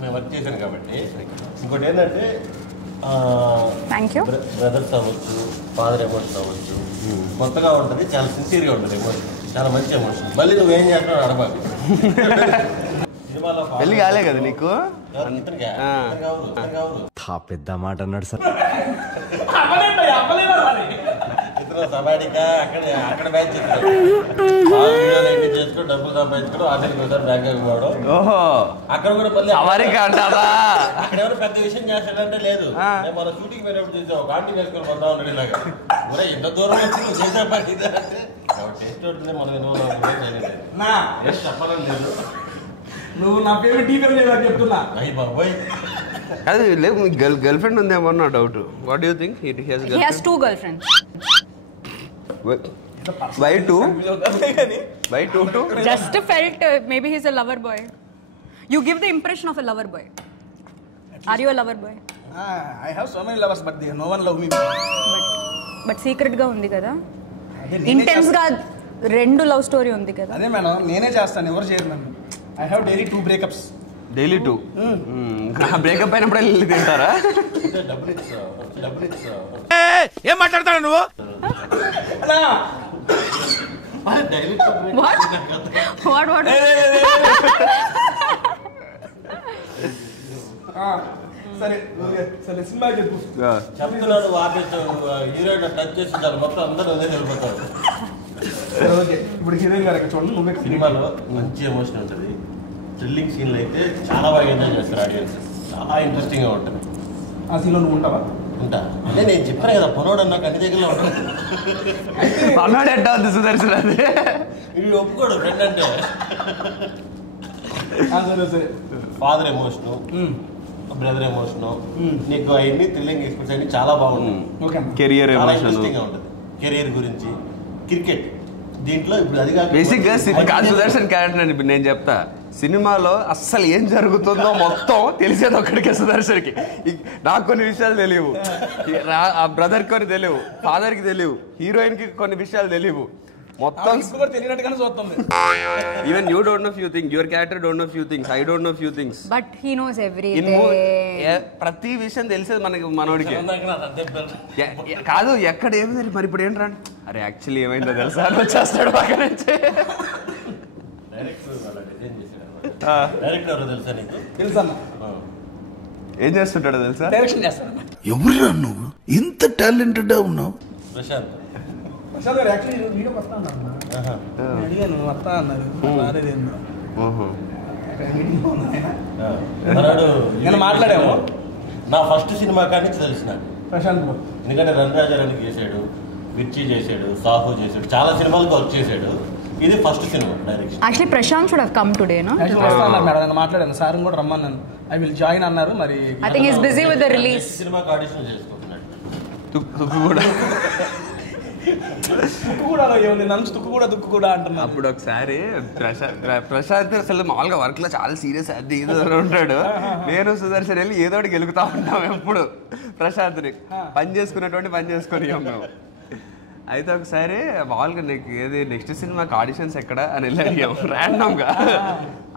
మేము వర్క్ చేశాను కాబట్టి. ఇంకోటి ఏంటంటే బ్రదర్స్ అవ్వచ్చు, ఫాదర్ ఎమోషన్ అవ్వచ్చు, కొత్తగా ఉంటుంది, చాలా సిన్సియర్గా ఉంటుంది ఎమోషన్, చాలా మంచి ఎమోషన్. మళ్ళీ నువ్వేం చేస్తున్నావు అడబాకు. సినిమాలో పెళ్లి కాలే కదా నీకు? పెద్ద మాట అన్నాడు సార్. సబాడికా అక్కడ బ్యాచ్ చేసుకో, డబ్బులు సంపాదించుకోవడం, ఆఖరికి ఒకసారి బ్యాంకాక్ పోవడం. అక్కడ కూడా మళ్ళీ అక్కడ ఎవరు పెద్ద విషయం చేస్తాడంటే లేదు. మన షూటింగ్ పోయినప్పుడు చూసాం, ఒక ఆంటీ వేసుకొని పోతా ఉన్నాడు ఇలాగా. ఊరే ఇంత దూరం వచ్చి నువ్వు చేసే పని ఇదంటే టేస్ట్ ఉంటుంది. మనం చెప్పాలని లేదు. నువ్వు నా పేరు డీటెయిల్ చేయడానికి చెప్తున్నా. అయ్యి బాబోయ్, అది లేదు, మీ గర్ల్ ఫ్రెండ్ ఉందేమో నా doubt. What you think? He has 2 girlfriends. Why 2? Why 2? Just felt maybe he's a lover boy. You give the impression of a lover boy. Are you a lover boy? I have so many lovers but no one love me. But secret గా ఉంది కదా, intense గా 2 love story ఉంది కదా. అదే madam, నేనే చేస్తాను, ఎవరు చేయరు నన్ను. I have daily 2 breakups. Daily 2 breakup అయినప్పుడు వెళ్ళి తింటారా? ఏం మాట్లాడతాడు నువ్వు? సరే సరే సినిమా చెప్పు. చెప్తున్నాడు ఆర్టిస్ట్ హీరోయిన్ టచ్ చేసి మొత్తం అందరూ అదే వెళ్ళిపోతారు. ఇప్పుడు హీరోయిన్ గారు చూడండి, నువ్వే సినిమాలో మంచి ఎమోషన్ ఉంటుంది. థ్రిల్లింగ్ సీన్లు అయితే చాలా బాగా ఎంజాయ్ చేస్తారు ఆడియన్స్. చాలా ఇంట్రెస్టింగ్ గా ఉంటుంది. ఆ సీన్లో నువ్వు ఉంటావా? ఉంటా. అదే నేను చెప్పాను కదా, పొనోడు అన్నా అన్ని దగ్గరలో ఉంటాడు. పొనోడు ఎట్టా ఉంది సుదర్శన్? అది వీడు ఒప్పుకోడు ఫ్రెండ్ అంటే. సరే ఫాదర్ ఎమోషను, బ్రదర్ ఎమోషను, నీకు అవన్నీ థ్రిల్లింగ్ ఎక్స్పీరియన్స్ అన్ని చాలా బాగుంటుంది. కెరియర్ చాలా ఇంట్రెస్టింగ్ గా ఉంటుంది. కెరియర్ గురించి, క్రికెట్ దీంట్లో ఇప్పుడు అది బేసిక్ గా కాదు సుదర్శన్ క్యారెక్టర్ అని నేను చెప్తా. సినిమాలో అస్సలు ఏం జరుగుతుందో మొత్తం తెలిసేది ఒక్కడికే సుదర్శన్కి. నాకు కొన్ని విషయాలు తెలియవు, ఆ బ్రదర్ కొన్ని తెలియవు, ఫాదర్ కి తెలియవు, హీరోయిన్ కి కొన్ని విషయాలు తెలియవు. మొత్తం తెలియనట్టుగానే చూస్తుంది. Even you don't know few things, your character don't know few things, I don't know few things, but he knows everything. ప్రతి విషయం తెలిసేది మనోడికి. కాదు ఎక్కడ ఏమి తెలియదు. మరి ఇప్పుడు ఏంట్రా, అరే యాక్చువల్లీ ఏమైందో తెలుసా అని వచ్చేస్తాడు పక్క నుంచి. డైరెక్టర్ తెలుసా నీకు? తెలుసా? ఏం చేస్తుంటాడో తెలుసా? డైరెక్షన్ చేస్తాను. ఎవరురా నువ్వు ఇంత టాలెంటెడ్ ఉన్నావు? ప్రశాంత్. ప్రశాంత్ గారు యాక్చువల్లీ వీడియోకి వస్తా అన్నారు. అడిగాను, వస్తా అన్నారు. మాట్లాడాము. నా ఫస్ట్ సినిమా కానీ తెలిసిన ప్రశాంత్, ఎందుకంటే రణరాజారానికి చేశాడు, మిర్చి చేశాడు, సాహు చేశాడు, చాలా సినిమాలకు వర్క్ చేశాడు. ఇది first cinema direction. Actually Prashanth should have come today. No madam మాట్లాడాను, సార్ కూడా రమ్మన్నాను. ఐ విల్ జాయిన్ అన్నారు. మరి I think he is busy with the release. సినిమాకి ఆడిషన్ చేసుకుంటున్నాడు. తుక్కు కూడా తుక్కు కూడా అంటున్నా. అప్పుడు ఒకసారి ప్రశాంత్ అసలు మామూలుగా వర్క్ లో చాలా సీరియస్ అది ఇది ఉంటాడు. నేను సుదర్శన్ వెళ్ళి ఏదో ఒకటి గెలుగుతా ఉంటాం ఎప్పుడు ప్రశాంత్ని. పని చేసుకున్నటువంటి పని చేసుకొని మేము. అయితే ఒకసారి మామూలుగా నీకు ఏది నెక్స్ట్ సినిమాకి ఆడిషన్స్ ఎక్కడ అని వెళ్ళి అడిగాము ర్యాండమ్గా.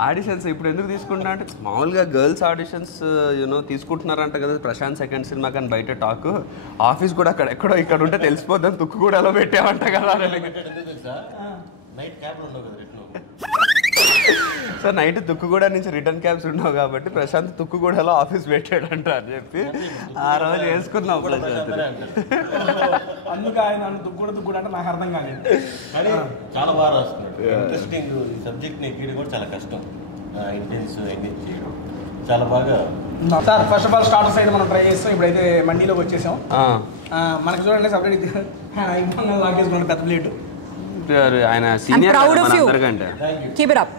ఆడిషన్స్ ఇప్పుడు ఎందుకు తీసుకుంటున్నా అంటే మామూలుగా గర్ల్స్ ఆడిషన్స్ తీసుకుంటున్నారంట కదా ప్రశాంత్ సెకండ్ సినిమా కానీ బయట టాక్. ఆఫీస్ కూడా అక్కడ ఎక్కడో ఇక్కడ ఉంటే తెలిసిపోద్దాం తుక్కు కూడా అలా పెట్టామంట కదా. సార్ నైట్ తుక్కుగూడ నుంచి రిటర్న్ క్యాబ్స్ ఉన్నావు కాబట్టి ప్రశాంత్ తుక్కుగూడలో ఆఫీస్ పెట్టాడంట అని చెప్పి ఆ రోజు వేసుకున్నావు ప్రశాంత్. అందుకు ఆయన తుక్కుగూడ అంటే నాకు అర్థం కాలేదు. కానీ చాలా బాగా రాస్తున్నాడు. ఇంట్రెస్టింగ్ సబ్జెక్ట్ని ఎక్కడం కూడా చాలా కష్టం. ఇంటెన్స్ ఎంగేజ్ చేయడం చాలా బాగా. Sir first of all starter side మనం ట్రై చేస్తాం. ఇప్పుడైతే మండీలోకి వచ్చేసాం. మనకు చూడండి సపరేట్ లాగేసుకున్నాడు పెద్ద ప్లేట్. ఆయన సీనియర్ అందరికంటే. Keep it up.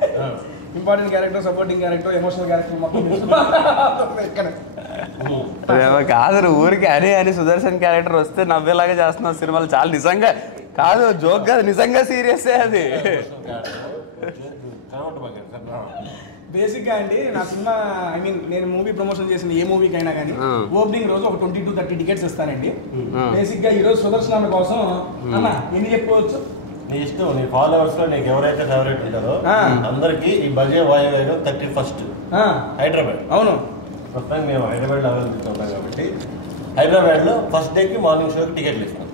Important character, supporting character, emotional character మొత్తం కాదు ఊరికి అని సుదర్శన్ క్యారెక్టర్ వస్తే నవ్వేలాగా చేస్తున్నావు సినిమాలు చాలా నిజంగా కాదు జోక్ కాదు నిజంగా సీరియస్ అది. బేసిక్ గా అండి నా సినిమా ఐ మీన్ నేను మూవీ ప్రమోషన్ చేసిన ఏ మూవీకి అయినా కానీ ఓపెనింగ్ రోజు ఒక 20 to 30 టికెట్స్ ఇస్తానండి. బేసిక్ గా ఈ రోజు సుదర్శన్ కోసం అన్న ఎన్ని చెప్పుకోవచ్చు నీ ఇష్టం. నీ ఫాలోవర్స్ లో నీకు ఎవరైతే ఫేవరెట్ ఉంటారో అందరికి ఈ బజే వాయువేగం 31st హైదరాబాద్. అవును ప్రస్తుతానికి మేము హైదరాబాద్ లో అవైలబుల్ ఉంటాం కాబట్టి హైదరాబాద్ లో ఫస్ట్ డే కి మార్నింగ్ షోకి టికెట్లు ఇస్తాం.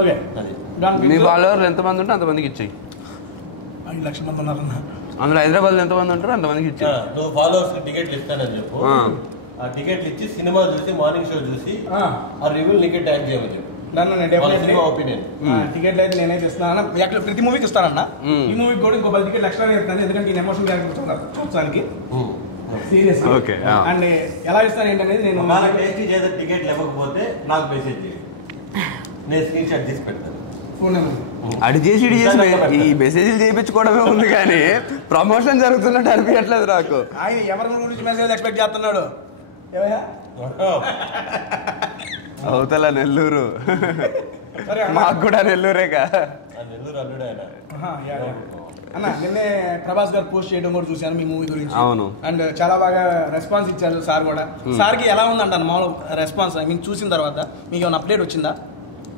ఓకే అది మీ ఫాలోవర్లు ఎంతమంది ఉంటే అంతమందికి ఇచ్చేయి. 5 లక్షల మంది ఉన్నారన్న. అందులో హైదరాబాద్ ఎంతమంది ఉంటారో అంతమందికి ఇచ్చేయి. నువ్వు ఫాలోవర్స్ కి టికెట్లు ఇస్తానని చెప్పు. ఆ టికెట్లు ఇచ్చి సినిమా చూసి మార్నింగ్ షో చూసి ఆ రివ్యూ నీకే ట్యాగ్ చేయమని చెప్పు. ఒపీనియన్ టికెట్లు అయితే నేనైతే ఇస్తాను ప్రతి మూవీకి ఇస్తానన్న. ఈ మూవీకి కూడా ఇంకో 10 టికెట్లు ఎక్స్ట్రా ఇస్తాను ఎందుకంటే ఈ ఎమోషన్ క్యారెక్టర్ చూడడానికి సీరియస్. అండ్ ఎలా ఇస్తాను ఏంటనేది నేను టేస్టీ చేసే టికెట్లు ఇవ్వకపోతే నాకు మెసేజ్ చేయండి, నేను స్క్రీన్ షాట్ తీసి పెడతాను. అడి చేసి ఇడి చేసి ఈ మెసేజ్లు చేయించుకోవడమే ఉంది కానీ ప్రమోషన్ జరుగుతున్నట్టు అనిపించట్లేదు నాకు. ఆయన ఎవరి గురించి మెసేజ్ ఎక్స్పెక్ట్ చేస్తున్నాడు అవతల నెల్లూరు మాకు కూడా నెల్లూరేగా. నెల్లూరు అల్లుడే అన్న. నిన్నే ప్రభాస్ గారు పోస్ట్ చేయడం కూడా చూశాను మీ మూవీ గురించి. అవును. అండ్ చాలా బాగా రెస్పాన్స్ ఇచ్చారు సార్ కూడా. సార్ కి ఎలా ఉందంట మామూలు రెస్పాన్స్ ఐ మీన్ చూసిన తర్వాత మీకు ఏమైనా అప్డేట్ వచ్చిందా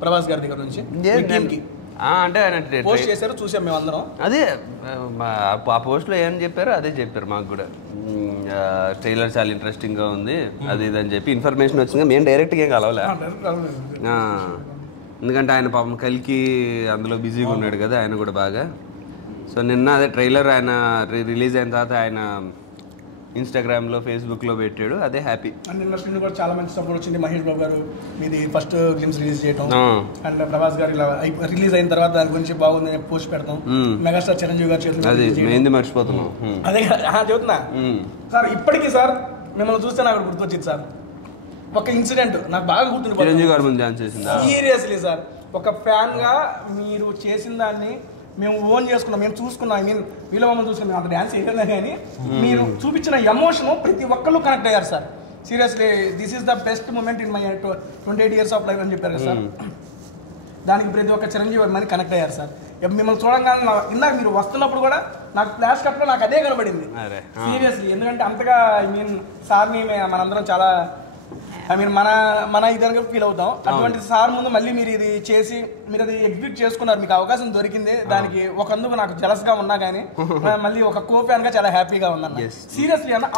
ప్రభాస్ గారి దగ్గర నుంచి? అంటే ఆయన పోస్ట్ చేశారు చూసాం మేము అందరం. అదే ఆ పోస్ట్ లో ఏం చెప్పారో అదే చెప్పారు మాకు కూడా. ట్రైలర్ చాలా ఇంట్రెస్టింగ్ గా ఉంది అది ఇది అని చెప్పి ఇన్ఫర్మేషన్ వచ్చింది. మేము డైరెక్ట్ గా ఏం కలవలే ఎందుకంటే ఆయన పాపం కలికి అందులో బిజీగా ఉన్నాడు కదా ఆయన కూడా బాగా. సో నిన్న అదే ట్రైలర్ ఆయన రిలీజ్ అయిన తర్వాత ఆయన ఇన్స్టాగ్రామ్లో ఫేస్బుక్లో పెట్టాడు, అదే హ్యాపీ. అండ్ ఇండస్ట్రీ కూడా చాలా మంచి సపోర్ట్ వచ్చింది. మహేష్ బాబు గారు మీది ఫస్ట్ గ్లిమ్స్ రిలీజ్ చేయడం అండ్ ప్రభాస్ గారు ఇలా రిలీజ్ అయిన తర్వాత దాని గురించి బాగుంది పోస్ట్ పెడతాం. మెగాస్టార్ చిరంజీవి గారు చేతులు మర్చిపోతున్నాం. అదే చెబుతున్నా సార్. ఇప్పటికీ సార్ మిమ్మల్ని చూస్తే నాకు గుర్తొచ్చింది సార్ ఒక ఇన్సిడెంట్ నాకు బాగా గుర్తుంది. చిరంజీవి గారు ముందు డాన్స్ చేసింది సీరియస్లీ సార్. ఒక ఫ్యాన్ గా మీరు చేసిన దాన్ని మేము ఓన్ చేసుకున్నాం, మేము చూసుకున్నాం. ఐ మీన్ వీళ్ళ మమ్మల్ని చూసుకున్నాం, మేము అంత డ్యాన్స్ చేయలేదు కానీ మీరు చూపించిన ఎమోషన్ ప్రతి ఒక్కళ్ళు కనెక్ట్ అయ్యారు sir. Seriously this is the best moment in my 28 years of life అని చెప్పారు కదా సార్. దానికి ప్రతి ఒక్క చిరంజీవి మని కనెక్ట్ అయ్యారు సార్. మిమ్మల్ని చూడంగానే ఇందాక మీరు వస్తున్నప్పుడు కూడా నాకు ఫ్లాష్ కట్లో నాకు అదే కనబడింది సీరియస్లీ. ఎందుకంటే అంతగా ఐ మీన్ సార్ని మనందరం చాలా ఐ మీన్ మన ఇద్దరుగా ఫీల్ అవుతాం. అటువంటి సార్ ముందు మళ్ళీ మీరు ఇది చేసి మీరు అది ఎగ్జిక్యూట్ చేసుకున్నారు, మీకు అవకాశం దొరికింది. దానికి ఒకందుకు నాకు జలస్ గా ఉన్నా కానీ మళ్ళీ ఒక కో ఫ్యాన్ గా చాలా హ్యాపీగా ఉన్నాను సీరియస్లీ అన్న.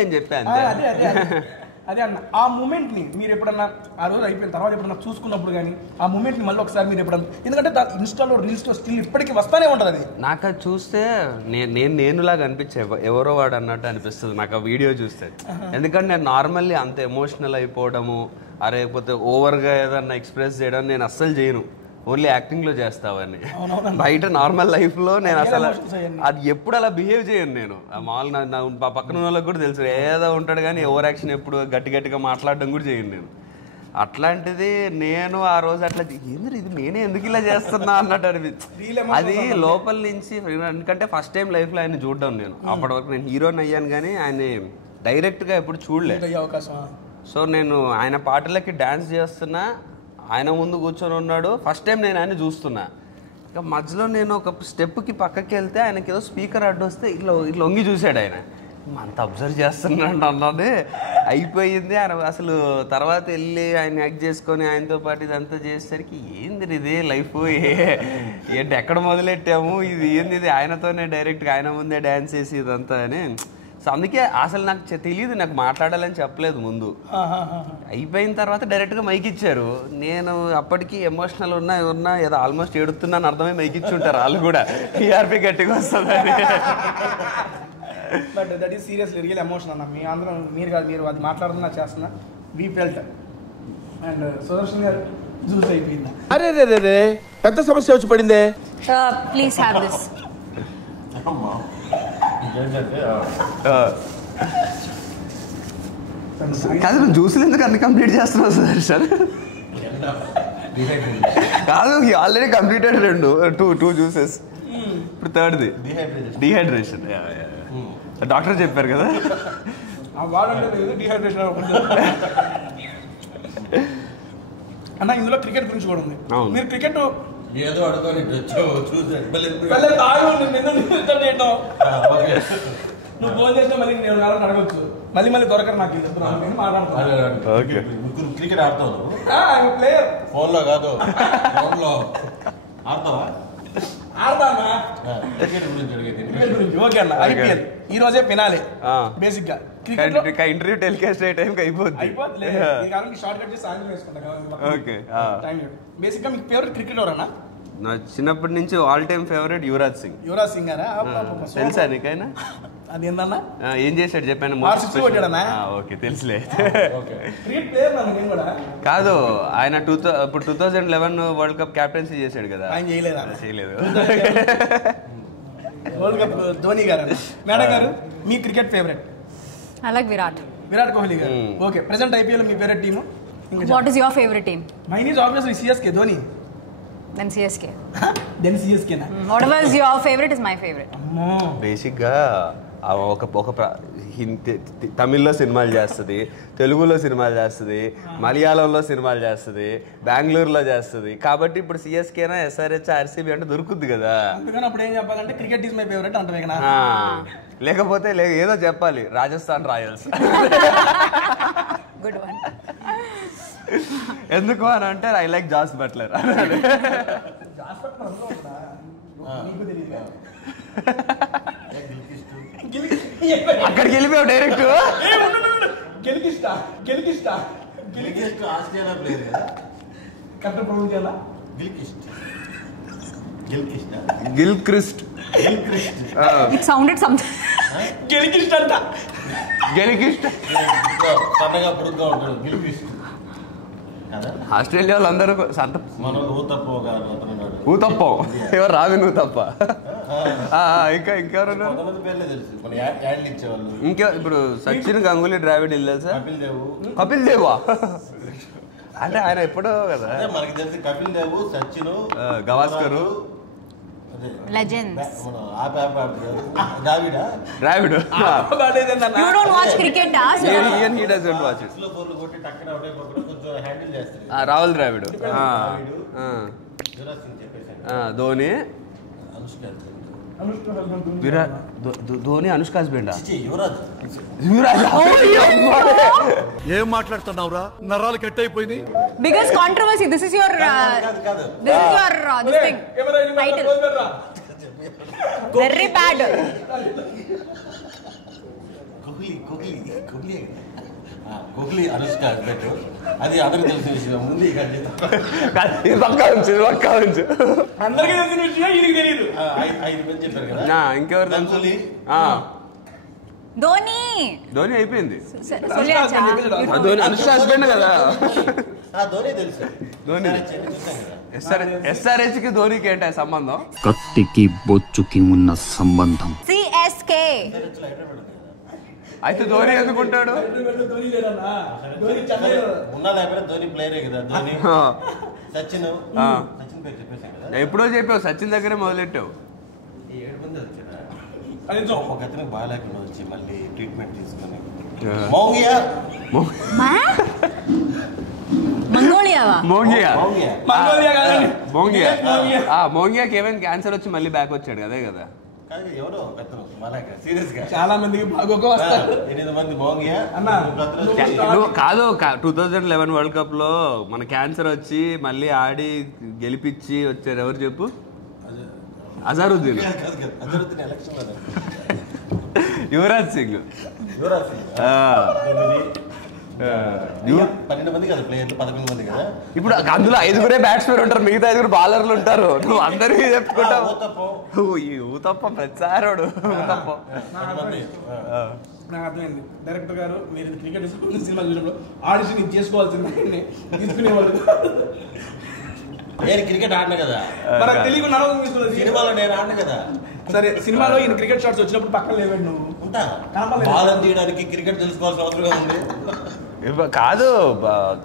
నేను చెప్పాను అదే అన్న ఆ మూమెంట్ ని మీరు ఎప్పుడన్నా ఆ రోజు అయిపోయిన తర్వాత ఎప్పుడన్నా చూసుకున్నప్పుడు కానీ ఆ మూమెంట్ ని మళ్ళీ ఒకసారి మీరు ఎప్పుడన్నా, ఎందుకంటే ఇన్స్టాలో రీల్స్ లో స్టిల్ ఇప్పటికీ వస్తానే ఉంటుంది అది. నాకు అది చూస్తే నేనులాగా అనిపించే ఎవరో వాడు అన్నట్టు అనిపిస్తుంది నాకు ఆ వీడియో చూస్తే. ఎందుకంటే నేను నార్మల్లీ అంత ఎమోషనల్ అయిపోవడము లేకపోతే ఓవర్గా ఏదన్నా ఎక్స్ప్రెస్ చేయడం నేను అస్సలు చేయను. ఓన్లీ యాక్టింగ్ లో చేస్తావని. బయట నార్మల్ లైఫ్ లో నేను అసలు అది ఎప్పుడు అలా బిహేవ్ చేయను. నేను మామూలు మా పక్కన వాళ్ళకి కూడా తెలుసు ఏదో ఉంటాడు కానీ ఓవర్ యాక్షన్ ఎప్పుడు గట్టిగా మాట్లాడడం కూడా చేయను నేను. అట్లాంటిది నేను ఆ రోజు అట్లా ఇది నేనే ఎందుకు ఇలా చేస్తున్నా అన్నట్టు అనిపించింది. అది లోపల నుంచి. ఎందుకంటే ఫస్ట్ టైం లైఫ్ లో ఆయన చూడడం నేను. అప్పటి వరకు నేను హీరోని అయ్యాను కానీ ఆయన డైరెక్ట్ గా ఎప్పుడు చూడలేదు. సో నేను ఆయన పాటలకి డాన్స్ చేస్తున్నా, ఆయన ముందు కూర్చొని ఉన్నాడు. ఫస్ట్ టైం నేను ఆయన చూస్తున్నా. ఇక మధ్యలో నేను ఒక స్టెప్కి పక్కకి వెళ్తే ఆయనకి ఏదో స్పీకర్ అడ్డు వస్తే ఇట్లా వంగి చూశాడు. ఆయన అంత అబ్జర్వ్ చేస్తున్నాడు అన్నది అయిపోయింది. ఆయన అసలు తర్వాత వెళ్ళి ఆయన యాక్ట్ చేసుకొని ఆయనతో పాటు ఇదంతా చేసేసరికి ఏంది ఇది లైఫ్ ఏంటి ఎక్కడ మొదలెట్టాము ఇది ఏంది ఇది ఆయనతోనే డైరెక్ట్గా ఆయన ముందే డ్యాన్స్ చేసి ఇదంతా అని. సో అందుకే అసలు నాకు తెలియదు, నాకు మాట్లాడాలని చెప్పలేదు ముందు. అయిపోయిన తర్వాత డైరెక్ట్గా మైక్ ఇచ్చారు. నేను అప్పటికి ఎమోషనల్ ఉన్నా ఏదో ఆల్మోస్ట్ ఏడుతున్నాను అర్థమై మైక్ ఇచ్చి ఉంటారు వాళ్ళు కూడా టీఆర్పీ గట్టిగా వస్తుందని. But that is seriously real emotion అన్న. మీ అందరం మీరు కాదు, మీరు అది మాట్లాడుతున్నా చేస్తున్నా వీ ఫెల్ట్. అండ్ సుదర్శన్ గారు జ్యూస్ అయిపోయిందా? అరే రే రే రే పెద్ద సమస్య వచ్చి పడిందే. Please have this. కాదు నువ్వు జ్యూసులు ఎందుకు అన్ని కంప్లీట్ చేస్తున్నావు సుదర్శన్? కాదు ఆల్రెడీ కంప్లీటెడ్ 2 జ్యూసెస్, ఇప్పుడు థర్డ్ది డీహైడ్రేషన్. డాక్టర్ చెప్పారు కదా. డిహైడ్రేషన్ అన్న. ఇందులో క్రికెట్ గురించి కూడా ఉంది. మీరు క్రికెట్ ఏదో అడుగుని చూసాను నువ్వు ఫోన్ చేస్తే మళ్ళీ నేను అడగచ్చు. మళ్ళీ దొరకరు నాకు మాట్లాడతాను. క్రికెట్ ఆడతావు ప్లేయర్ ఫోన్ లో కాదు ఫోన్ లో ఆడతావా? ఆడతానా? క్రికెట్ గురించి అడిగేది. ఓకే అన్న. ఐపీఎల్ ఈ రోజే ఫినాలే బేసిక్ గా. ఇంటర్వ్యూ టెలికాస్ట్ అయ్యే టైంకి అయిపోద్ది. షార్ట్ కట్ చేసి సాయంత్రం వేసుకుంటా. ఓకే. బేసిక్ గా మీకు ఫేవరెట్ క్రికెట్ ఎవరన్నా? నా చిన్నప్పటి నుంచి all time favourite Yuvraj Singh. Yuvraj Singh గారా? తెలుసా నీకైనా? అది ఏందన్నా? ఏం చేశాడు చెప్పాను. ఓకే తెలుసులే. క్రికెట్ ప్లేయర్ నేను కూడా కాదు. ఆయన ఇప్పుడు 2011 వరల్డ్ కప్ క్యాప్టెన్సీ చేశాడు కదా. ఆయన చేయలేదా? చేయలేదు. వరల్డ్ కప్ ధోని గారు. మేడం గారు మీ cricket favourite? I like Virat Kohli గారు. ఓకే. ప్రెసెంట్ ఐపీఎల్ మీ favourite team? What is your favourite team? Mine is obviously CSK. Dhoni. Then CSK. Then CSK na. Whatever is your favorite is my favorite. Basic గా ఒక తమిళ్లో సినిమాలు చేస్తుంది, తెలుగులో సినిమాలు చేస్తుంది, మలయాళంలో సినిమాలు చేస్తుంది, బెంగళూరులో చేస్తుంది. కాబట్టి ఇప్పుడు సిఎస్కేనా ఎస్ఆర్హెచ్ ఆర్సీబీ అంటే దొరుకుద్ది కదా. అందుకని అప్పుడు ఏం చెప్పాలంటే క్రికెట్ ఈజ్ మై ఫేవరెట్ అంటే లేకపోతే ఏదో చెప్పాలి. రాజస్థాన్ రాయల్స్. Good one. ఎందుకు అని అంటే ఐ లైక్ జాస్ బట్లర్. అక్కడికి వెళ్ళిపోయావు direct. Gilchrist. It sounded something. గెలికిస్ట్ అంట. గెలికిస్ట్ సన్నగా పొడుగ్గా ఉంటాడు గిల్క్రిస్ట్. ఆస్ట్రేలియా వాళ్ళందరూ ఊతప్పం. ఎవరు రావి నువ్వు తప్ప. ఇంకెవరు ఇంకా ఇప్పుడు సచిన్ గంగూలీ ద్రావిడ్ తెలుసా? కపిల్ దేవా అంటే ఆయన ఎప్పుడో కదా మనకి తెలిసి. Kapil Dev, Sachin, Gavaskar, Legends. Dravid. You don't watch cricket, he doesn't watch it. Rahul Dravid, Dhoni, Dhoni, Anushka husband, Yuvraj. ఏం మాట్లాడుతున్నావురా? నరాలు కట్ అయిపోయింది. Biggest controversy. This is your this thing title. Very bad. Kohli Anushka husband. అది అందరికి తెలిసిన విషయం. ముందు అందరికీ తెలిసిన విషయం ఇది తెలియదు. 5 మంది చెప్పారు కదా. ఇంకెవరు తెలుసు? ధోని అయిపోయింది. ధోని అనుష్క హస్బెండ్ కదా. ధోని తెలుసు. ధోని ఎస్ఆర్హెచ్ కి ధోనికి ఏంటి సంబంధం? కత్తికి బొచ్చుకి ఉన్న సంబంధం. CSK. అయితే ధోని ఎందుకుంటాడు? ఉన్నది అయిపోయినా ధోని ప్లేయరే కదా. ధోని, సచిన్. సచిన్ పేరు చెప్పేసాం కదా. ఎప్పుడో చెప్పావు. సచిన్ దగ్గరే మొదలెట్టావు. 7 మంది వచ్చారా? ఒక అతనికి బాగా లేకుండా వచ్చి మళ్ళీ ట్రీట్మెంట్ తీసుకుని మోంగియాకి ఏమైనా క్యాన్సర్ వచ్చి మళ్ళీ బ్యాక్ వచ్చాడు అదే కదా. చాలా మందికి కాదు 2011 వరల్డ్ కప్ లో మన క్యాన్సర్ వచ్చి మళ్ళీ ఆడి గెలిపించి వచ్చారు. ఎవరు చెప్పు? అజారుద్దీన్. యువరాజ్ సింగ్. 12 మంది కదా ప్లేయర్లు, 11 మంది కదా. ఇప్పుడు అందులో 5గురే బ్యాట్స్మెన్ ఉంటారు, మిగతా 5 బాలర్లు ఉంటారు. నువ్వు అందరికీ చెప్పుకుంటావు. ఊతప్ప ప్రతిసారోడు ఊతప్ప. నాకు అర్థమైంది. డైరెక్టర్ గారు మీరు క్రికెట్ సినిమా చూసినప్పుడు ఆడిషన్ ఇది చేసుకోవాల్సిందే తీసుకునేవాళ్ళు. నేను క్రికెట్ ఆడినా కదా, మనకు తెలియకుండా సినిమాలో నేను ఆడినా కదా. సరే సినిమాలో ఈయన క్రికెట్ షాట్స్ వచ్చినప్పుడు పక్కన లేవండి నువ్వు ఉంటా. బాల్ తీయడానికి క్రికెట్ తెలుసుకోవాల్సిన అవసరం ఉంది. కాదు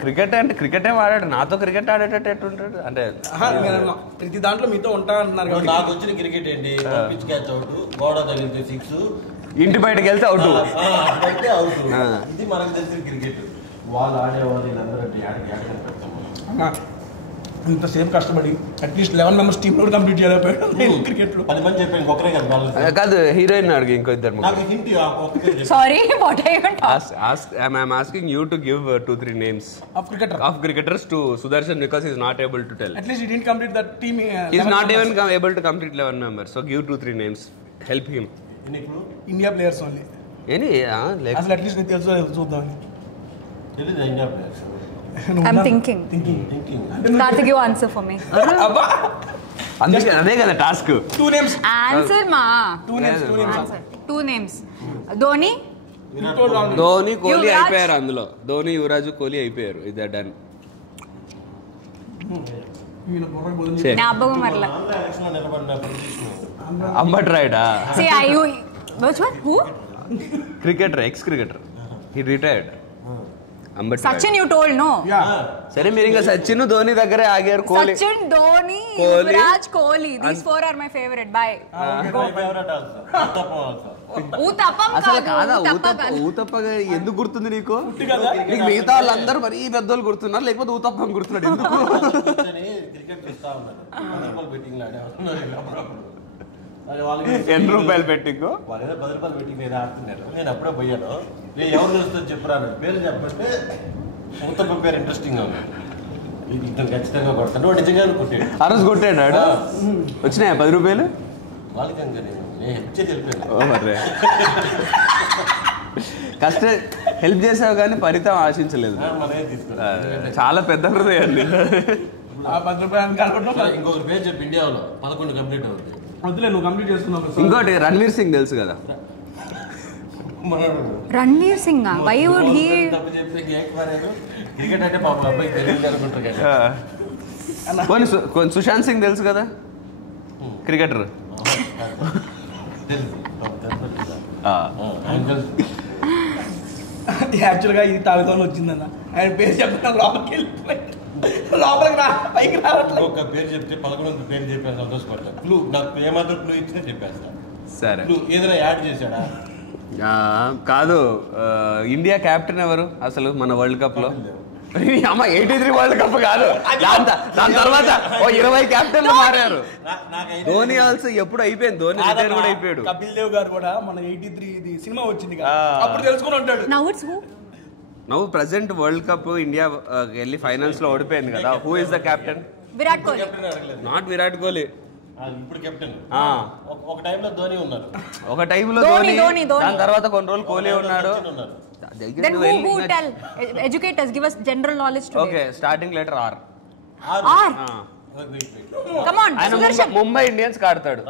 క్రికెట్ అంటే క్రికెటే ఆడాడు. నాతో క్రికెట్ ఆడేటట్టు ఎట్టుంటాడు అంటే ప్రతి దాంట్లో మీతో ఉంటా అంటున్నారు. నాకు వచ్చిన క్రికెట్ ఏంటి? పిచ్ క్యాచ్ అవుట్, గోడ తగిలితే 6, ఇంటి బయటకు వెళ్తే అవుట్. అంటే అవుట్. ఇది మనకు తెలిసిన క్రికెట్. వాళ్ళు ఆడేవాళ్ళు వీళ్ళందరూ ఇంతసేపు కష్టపడి అట్లీస్ట్ 11 మెంబర్స్ టీమ్ కూడా కంప్లీట్ చేయలేకపోయాడు క్రికెట్ లో. 10 మంది చెప్పాను ఒక్కరే కదా. కాదు హీరోయిన్ అడిగి ఇంకో ఇద్దరు. Sorry what I I'm asking you to give 2-3 names of cricketers to Sudarshan because he is not able to tell. At least he didn't complete that team. He is not even able to complete 11 members. So give 2-3 names. Help him. India players only. Any అసలు at least నీకు తెలుసు చూద్దాం. తెలీదు India players. I'm thinking. Karthik, you answer for me. అదే కదా task. 2 names. Answer ma. 2 names. 2 names. Dhoni, Kohli అయిపోయారు అందులో. ధోని, యువరాజు, కోహ్లీ అయిపోయారు. ఇది డన్. జ్ఞాపకం మరలా. Ambati రైడా? See, which one? Who? Cricketer, X cricketer. He retired. Sachin, you told no. సరే మీరు ఇంకా సచిన్ ధోని దగ్గరే ఆగారు. Kohli, Sachin, Dhoni, Yuvraj, Kohli. These 4 are my favorite. Bye. Uttapam అసలు కాదు. కాదా ఊతప్పగా ఎందుకు గుర్తుంది నీకు? నీకు మిగతా వాళ్ళందరూ మరీ పెద్దోళ్ళు గుర్తున్నారు, లేకపోతే ఊతప్పం గుర్తున్నాడు ఎందుకు? క్రికెట్ చూస్తా ఉన్నారు. బెట్టింగ్ ఎన్ని రూపాయలు పెట్టింగ్? వాళ్ళు 10 రూపాయలు బెట్టింగ్ మీద ఆడుతున్నారు. నేను అప్పుడే పోయాను. నేను ఎవరు చూస్తుందో చెప్పరాను. పేరు చెప్పంటే ఊతప్ప పేరు ఇంట్రెస్టింగ్ గా ఉంది. ఇతను ఖచ్చితంగా కొడతాను. నిజంగా కొట్టాడు. ఆ రోజు కొట్టాడు. వచ్చినాయా 10 రూపాయలు? వాళ్ళకి నేను కష్ట హెల్ప్ చేసావు కానీ ఫలితం ఆశించలేదు. చాలా పెద్ద హృదయాన్ని. ఇంకొకటి పేరు చెప్పి ఇండియాలో 11 కంప్లీట్ అవుతుంది. నువ్వు కంప్లీట్ చేసుకున్నావు. ఇంకోటి రణ్వీర్ సింగ్ తెలుసు కదా? Ranveer Singh why would he cricket అంటే పాపం అబ్బాయి తెలియదు అనుకుంటారు కదా. సుశాంత్ సింగ్ తెలుసు కదా క్రికెటర్? యాక్చువల్గా ఇది తాగుతాను వచ్చిందన్న. ఆయన పేరు చెప్పడం లోపలికి పైకి రావట్లేదు. ఒక పేరు చెప్తే 11 పేరు చెప్పాను సంతోషపడతా. క్లూ నాకు ఏమాత్రం క్లూ ఇచ్చినా చెప్పేస్తా. సరే క్లూ ఏదైనా యాడ్ చేశాడా? కాదు. ఇండియా కెప్టెన్ ఎవరు అసలు మన వరల్డ్ కప్ లో? 83 వరల్డ్ కప్ కాదు, దాని తర్వాత 20 కెప్టెన్లు మారారు. ధోని ఆల్సో ఎప్పుడు అయిపోయింది. ధోని రిటైర్ కూడా అయిపోయాడు. కపిల్ దేవ్ గారు కూడా మన 83 ఇది సినిమా వచ్చింది అప్పుడు తెలుసుకుని ఉంటాడు. నవ్వు ప్రెసెంట్ వరల్డ్ కప్ ఇండియా వెళ్ళి ఫైనల్స్ లో ఓడిపోయింది కదా. Who is the captain? Virat Kohli. Not Virat Kohli. ఇప్పుడు కెప్టెన్ ఒక టైంలో ధోని ఉన్నారు. ఒక టైంలో ధోని, దాని తర్వాత కొన్ని రోజులు కోహ్లీ ఉన్నాడు. Then who tell? Educators give us general knowledge today. Okay, starting letter R. R. Come on, Sudarshan. Mumbai Indians ఆడతాడు.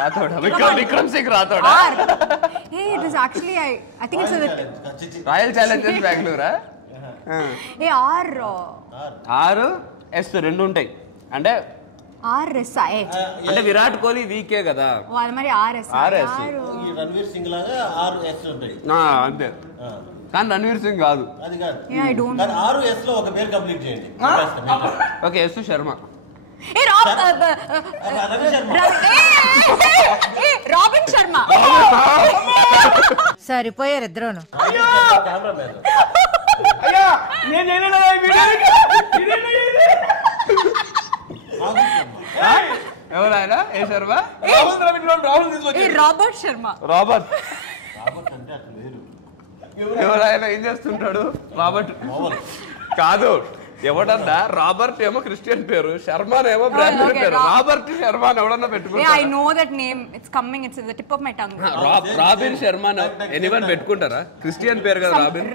Rathod. Vikram Singh Rathod. R. Hey, it is actually I think it's a royal Challengers Bengaluru. Hey, R. R S రెండు ఉంటాయి. అంటే RSI అంటే విరాట్ కోహ్లీ వీకే కదా. వాళ్ళు మరి RSI. ఈ రణ్వీర్ సింగ్ లాగా RS ఉంటాయి. అంతే. కానీ రణ్వీర్ సింగ్ కాదు. అది కాదు. Yeah, I don't. కానీ RS లో ఒక పేరు కంప్లీట్ చేయండి. Okay, S Sharma. ఏ రాబిన్ శర్మ. సరిపోయారు ఇద్దరును. అయ్యా నేను ఎవరైనా ఏ శర్మ? రాబర్ట్ శర్మ. రాబర్ట్ అంటే అట్లా లేరు. ఎవరైనా ఏం చేస్తుంటాడు? రాబర్ట్ కాదు. ఎవడన్నా రాబర్ట్ ఏమో క్రిస్టియన్ పేరు, శర్మ ఏమో బ్రాహ్మణ్ పేరు. రాబర్ట్ శర్మ ఎవడన్నా పెట్టుకుంటారా? I know that name. It's coming. It's at the tip of my tongue. Robin Sharma anyone పెట్టుకుంటారా? క్రిస్టియన్ పేరు కదా రాబిన్.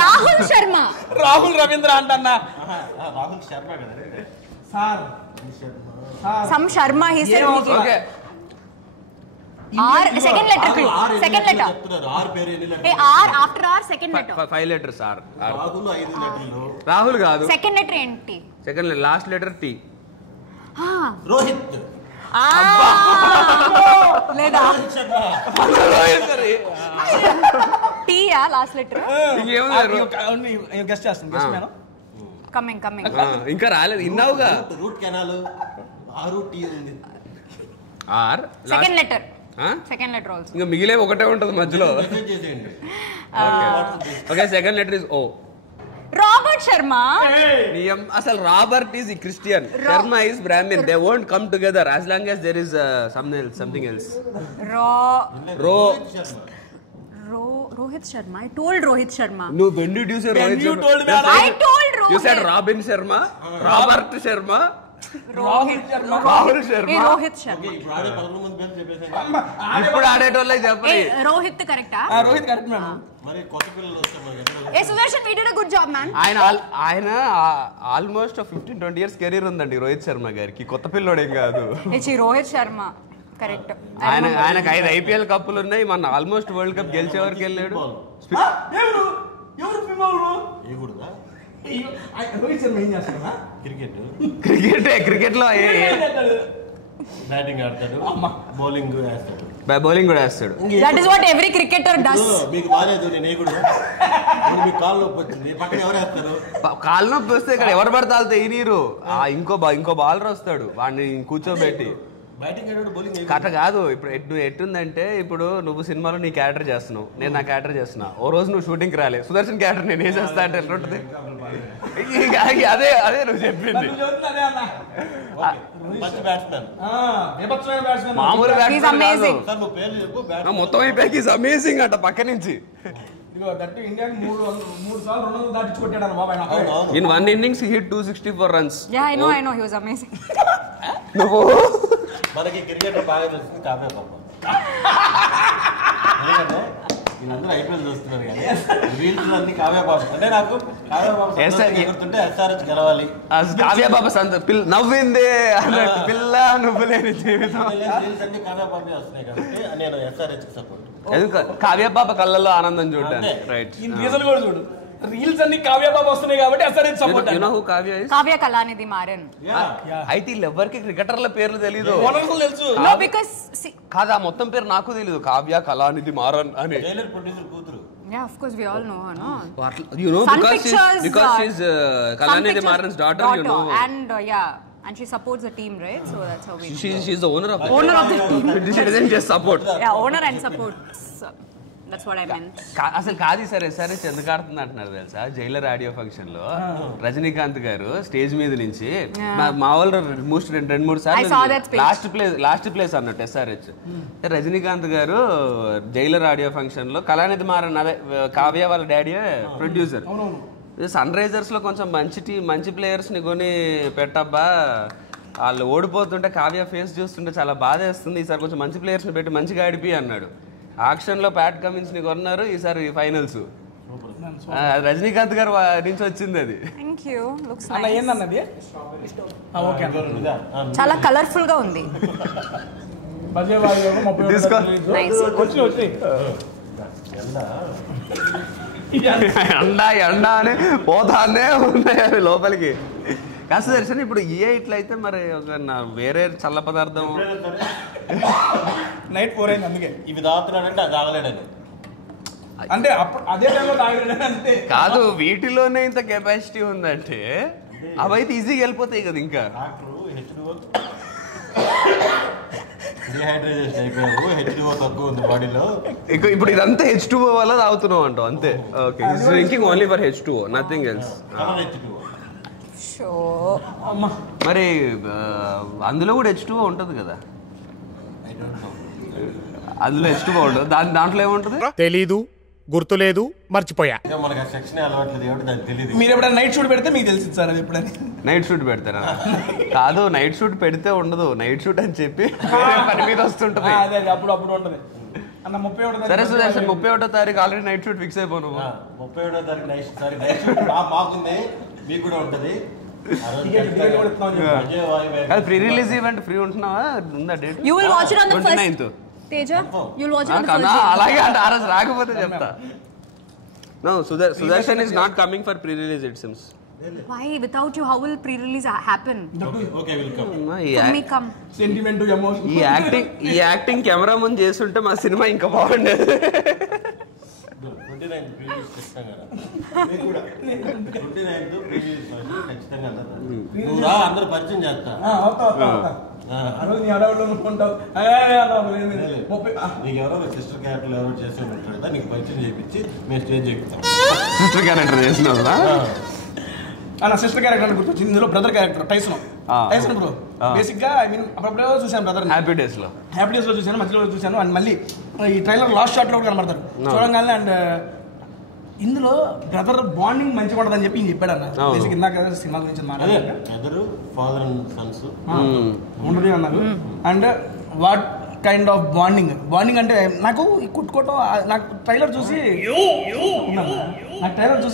రాహుల్ శర్మ. రాహుల్ రవీంద్ర అంటన్నా. రాహుల్ శర్మ కదా sir. Some Sharma he said. Okay. R second letter clue. Second letter. R పేరు ఎన్ని లెటర్లు? Hey, R after R second letter. 5 letters R. Rahul 5 లెటర్లు. రాహుల్ కాదు. Second letter ఏంటి? Second last letter T. Rohit. లేదా T ఆ లాస్ట్ లెటర్. గెస్ట్ చేస్తాను. Guess madam. Coming ఇంకా రాలేదు. ఇన్నావుగా. రూట్ కెనాల్ RT ఉంది. R second letter. Second letter also. ఇంకా మిగిలే ఒకటే ఉంటుంది మధ్యలో. Okay, second letter is O. Robert Sharma. అసలు Robert is Christian, Sharma is Brahmin. They won't come together as long as there is something else. Rohit Sharma. I told Rohit Sharma. No, when did you say Rohit Sharma? I told Rohit. You said Robin Sharma, Robert Sharma, Rohit Sharma. Rahul Sharma. Rohit Sharma. ఇప్పుడు ఆడేటోళ్ళకి చెప్పండి. రోహిత్ కరెక్టా? Rohit correct madam. మరి కొత్త పిల్లలు వస్తారు. ఏ Sudarshan, we did a good job man. ఆయన almost 15-20 years career ఉందండి రోహిత్ శర్మ గారికి, కొత్త పిల్లోడేం కాదు. రోహిత్ శర్మ కరెక్ట్. ఆయనకు 5 IPL కప్పులు ఉన్నాయి, మన ఆల్మోస్ట్ వరల్డ్ కప్ గెలిచే వరకు వెళ్ళాడు. క్రికెట్ లో బ్యాటింగ్ ఆడతాడు, బౌలింగ్ వేస్తాడు, బౌలింగ్ కూడా వేస్తాడు. That is what every cricketer does. మీకు బాలేదు, నేను కూడా మీకు కాళ్ళు నొప్పి వచ్చింది, పక్కన ఎవరు వేస్తారు? కాళ్ళు నొప్పి వస్తే ఇక్కడ ఎవరు పడితే వాళ్ళతో వేయనీరు. ఇంకో బౌలర్ వస్తాడు, వాడిని కూర్చోబెట్టి. కథ కాదు. ఇప్పుడు ఎట్టుందంటే, ఇప్పుడు నువ్వు సినిమాలో నీ క్యారెక్టర్ చేస్తున్నావు, నేను నా క్యారెక్టర్ చేస్తున్నా. ఓ రోజు నువ్వు షూటింగ్ రాలే, సుదర్శన్ క్యారెక్టర్ నేను ఏం చేస్తా అంటే ఎట్లా ఉంటుంది? అదే నువ్వు చెప్పింది. మామూలు మొత్తం అయిపోయాక ఈజ్ అమేజింగ్ అంట పక్క నుంచి. In one innings he hit 264 runs. Yeah, I know he was amazing. నువ్వు మనకి క్రికెట్ బాగా తెలుస్తుంది కావ్య పాప. వీళ్ళందరూ ఐపీఎల్ చూస్తున్నారు కానీ రీల్స్ అన్ని కావ్య పాప. అంటే నాకు కావ్య పాప ఎగురుతుంటే SRH గెలవాలి. కావ్య పాప నవ్వింది అన్నట్టు, పిల్ల నువ్వు లేని జీవితం. రీల్స్ అన్ని కావ్య పాప వస్తున్నాయి కాబట్టి నేను SRH కి సపోర్ట్. కావ్య పాప కళ్ళల్లో ఆనందం చూడడానికి. రైట్, కూడా చూడు, రీల్స్ అన్ని కావ్య బాబు వస్తున్నాయి కాబట్టి SRH support. You know who Kavya is? Kavya Kalanithi Maran. అయితే వీళ్ళెవ్వరికి క్రికెటర్ల పేర్లు తెలీదు. తెలుసు. No, because కాదా, మొత్తం పేరు నాకు తెలీదు. కావ్య కళానిధి మారన్ అని. ట్రైలర్ ప్రొడ్యూసర్ కూతురు. Yeah, of course we all know her, no? You know, because she's Kalanidhi Maran's daughter, you know. And and she supports the team, right? So that's how we know. She's the owner of the team. She doesn't just support. Yeah, owner and supports. That's what I meant. అసలు కాదు sir, SRH ఎందుకు ఆడుతుంది అంటున్నారు తెలుసా? Jailer audio function లో రజనీకాంత్ గారు stage మీద నుంచి మా వాళ్ళు 2-3 సార్లు లాస్ట్ ప్లేస్ అన్నట్టు SRH. రజనీకాంత్ గారు జైలర్ ఆడియో ఫంక్షన్ లో కళానిధి మారన్, అదే కావ్య వాళ్ళ డాడీ ప్రొడ్యూసర్. సన్ రైజర్స్ లో కొంచెం మంచి ప్లేయర్స్ ని కొని పెట్టబ్బా, వాళ్ళు ఓడిపోతుంటే కావ్య ఫేస్ చూస్తుంటే చాలా బాధ వేస్తుంది, ఈసారి కొంచెం మంచి ప్లేయర్స్ ని పెట్టి మంచిగా ఆడిపి అన్నాడు. ఆక్షన్ లో ప్యాట్ కమిన్స్ ని కొన్నారు, ఈసారి ఫైనల్స్ రజనీకాంత్ గారు నుంచి వచ్చింది అది. చాలా కలర్ఫుల్ గా ఉంది. ఎండా అని పోతానే ఉన్నాయి లోపలికి. కాస్త దర్శనం ఇప్పుడు ఇట్లయితే మరి ఒక వేరే చల్ల పదార్థం నైట్ 4 అయింది, అందుకే ఇవి తాగుతున్నాడంటే అది తాగలేడని. అంటే అదే టైంలో తాగలేడని అంతే కాదు. వీటిలోనే ఇంత కెపాసిటీ ఉందంటే అవైతే ఈజీగా వెళ్ళిపోతాయి కదా. ఇంకా ఇప్పుడు ఇదంతా H2O వల్ల తాగుతున్నావు అంటావు అంతే. Okay, drinking only for H2O, nothing else. మరి అందులో కూడా H2O ఉంటుంది కదా? అందులో H2O ఉంటుంది, దాంట్లో ఏముంటుంది తెలీదు, గుర్తులేదు, మర్చిపోయా. మీరు ఎప్పుడైనా నైట్ షూట్ పెడితే మీకు తెలిసింది సార్. అది ఎప్పుడైనా నైట్ షూట్ పెడతారా? కాదు, నైట్ షూట్ పెడితే ఉండదు, నైట్ షూట్ అని చెప్పి పని మీద వస్తుంటది. అప్పుడు ఉంటుంది. సరే సుదర్శన్, 31వ తారీఖు ఆల్రెడీ నైట్ షూట్ ఫిక్స్ అయిపోను. 31వ తారీఖు నైట్ షూట్ మాకుంది, మీకు కూడా ఉంటుంది. ప్రీ రిలీజ్ ఈవెంట్ ఫ్రీ ఉంటున్నావా? ఉందా date? You will watch it on the 29th. Teja, you will watch it on the 1st. అలాగే అంటే ఆ రోజు రాకపోతే చెప్తా. No, Sudarshan is not coming for pre-release, it seems. Why? Without you, how will pre-release happen? Okay, we'll come. Me come. Sentiment to emotion. ఈ acting camera ముందు చేస్తుంటే మా సినిమా ఇంకా బాగుండేది. 29th ప్రీవియస్ ఖచ్చితంగా మీరు కూడా 29th ప్రీవియస్ ఖచ్చితంగా నువ్వు రా, అందరూ పరిచయం చేస్తా. ఆ రోజు నీ అడవుల్లో ఉంటావు నీకు ఎవరో సిస్టర్ క్యారెక్టర్ ఎవరో చేస్తూ ఉంటాడు కదా, నీకు పరిచయం చేయించి మేము స్టేజ్ ఎక్కుతాం. సిస్టర్ క్యారెక్టర్ చేసినావు నా సిస్టర్ క్యారెక్టర్ అని గుర్తొచ్చింది. ఇందులో brother character Tyson bro. Basic గా ఐ మీన్ అప్పుడప్పుడో చూసాను బ్రదర్. హ్యాపీ డేస్ లో చూసాను, మధ్యలో చూసాను. అండ్ మళ్ళీ ఈ ట్రైలర్ లాస్ట్ షాట్ లో కూడా కనబడతారు చూడంగానే. అండ్ ఇందులో బ్రదర్ బాండింగ్ మంచిగా ఉంటుందని చెప్పి చెప్పాడు అన్న. బేసిక్ ఇందాక సినిమా గురించి మాట్లాడారు ఫాదర్ అండ్ సన్స్ ఉండదు అన్నారు. And what kind of bonding అంటే నాకు కుట్టుకోవటం, నాకు ట్రైలర్ చూసి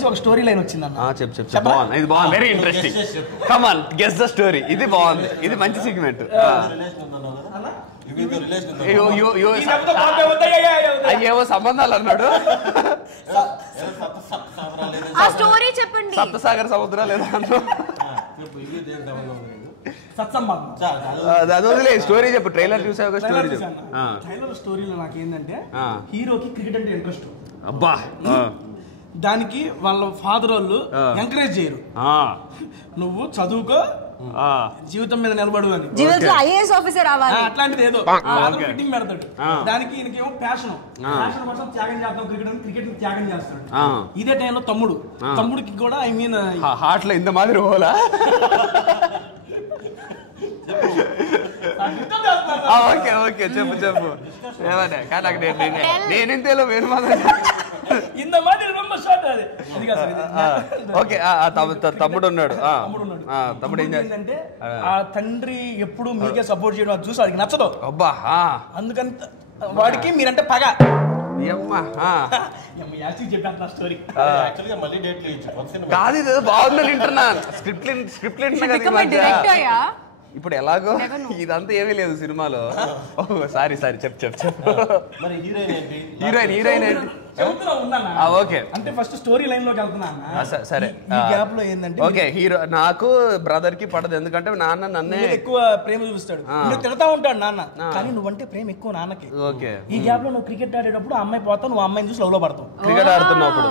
ఒక స్టోరీ లైన్ వచ్చిందన్న. చెప్పు. Very interesting. Come on, guess the story. ఇది బాగుంది, ఇది మంచి సెగ్మెంట్. అయ్యేవో సంబంధాలు అన్నాడు. సప్తసాగర్ సముద్రాలు ఏదో అన్నాడు. అది వదిలే, స్టోరీ చెప్పు. ట్రైలర్ చూసావు, స్టోరీ చెప్పు. ట్రైలర్ స్టోరీలో నాకు ఏంటంటే హీరోకి క్రికెట్ అంటే ఇంట్రెస్ట్. అబ్బా, దానికి వాళ్ళ ఫాదర్ వాళ్ళు ఎంకరేజ్ చేయరు. నువ్వు చదువుకో, జీవితం మీద నిలబడు అని, జీవితంలో ఐఏఎస్ ఆఫీసర్ అవ్వాలి అట్లాంటిది ఏదో ఫిట్టింగ్ పెడతాడు. దానికి ఈయనకేమో ప్యాషన్ కోసం త్యాగం చేస్తాం, క్రికెట్ త్యాగం చేస్తాడు. ఇదే టైంలో తమ్ముడికి కూడా ఐ మీన్ హార్ట్ లో ఇంత మాదిరి పోలా. ఓకే ఓకే, చెప్పు. ఏమన్నా కానీ నాకు నేనేం తెలియదు, వేరు మాత్రం. ఓకే, తమ్ముడు ఉన్నాడు. తమ్ముడు ఏంటంటే ఆ తండ్రి ఎప్పుడు మీకే సపోర్ట్ చేయడం అది చూసి వాడికి నచ్చదు. అబ్బా, అందుకని వాడికి మీరంటే పగ. కాదు, ఇది బాగుందని వింటున్నాను. స్క్రిప్ట్ ఇప్పుడు ఎలాగో ఇదంతా ఏమీ లేదు సినిమాలో. సారీ చెప్పు. హీరోయిన్ ఏంటి? ఓకే, అంటే ఫస్ట్ స్టోరీ లైన్ లోకి వెళ్తున్నా. సరే, ఈ గ్యాప్ లో ఏంటంటే ఓకే, హీరో నాకు బ్రదర్ కి పడదు, ఎందుకంటే నాన్న నన్నే ఎక్కువ ప్రేమ చూపిస్తాడు. నువ్వు తిడతా ఉంటాడు నాన్న, కానీ నువ్వంటే ప్రేమ ఎక్కువ నాన్నకి. ఓకే, ఈ గ్యాప్ లో నువ్వు క్రికెట్ ఆడేటప్పుడు అమ్మాయి పోతావు, నువ్వు అమ్మాయిని చూసి లవ్ లో పడతావు. క్రికెట్ ఆడుతున్నప్పుడు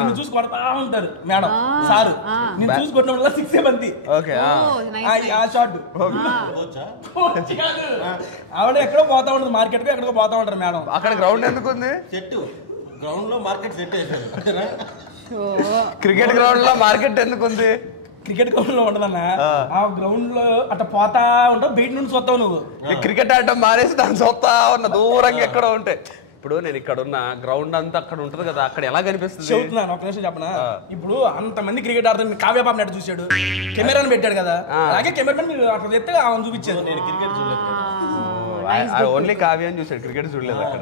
నిన్ను చూసి కొడతా ఉంటారు మేడం సారు, నేను చూసి కొట్టినప్పుడు సిక్స్ బంతి. ఓకే, ఆ షాట్ ఆవిడ ఎక్కడో పోతా ఉంటుంది, మార్కెట్ కు ఎక్కడికో పోతా ఉంటారు మేడం. అక్కడ గ్రౌండ్ ఎందుకు ఉంది? చెట్టు గ్రౌండ్ లో మార్కెట్ సెట్ చేశారు. క్రికెట్ గ్రౌండ్ లో మార్కెట్ ఎందుకు ఉంది? క్రికెట్ గ్రౌండ్ లో ఉండదన్నా, ఆ గ్రౌండ్ లో అట్లా పోతా ఉంటావు, బయట నుండి చూస్తావు. నువ్వు క్రికెట్ ఆడటం మానేసి దాన్ని చూస్తా ఉన్న దూరంగా ఎక్కడో ఉంటాయి. ఇప్పుడు నేను ఇక్కడ ఉన్న గ్రౌండ్ అంతా అక్కడ ఉంటది కదా, అక్కడ ఎలా కనిపిస్తుంది? చెబుతున్నాను, ఒక నిమిషం చెప్పనా. ఇప్పుడు అంతమంది క్రికెట్ ఆడుతుంది, కావ్యబాబు నెట్ చూసాడు, కెమెరాను పెట్టాడు కదా, అలాగే కెమెరామెన్ మీరు అక్కడ చెప్తే ఆమె చూపించారు. నేను క్రికెట్ చూడలేదు, ఓన్లీ కావ్య అని చూసాడు, క్రికెట్ చూడలేదు అక్కడ.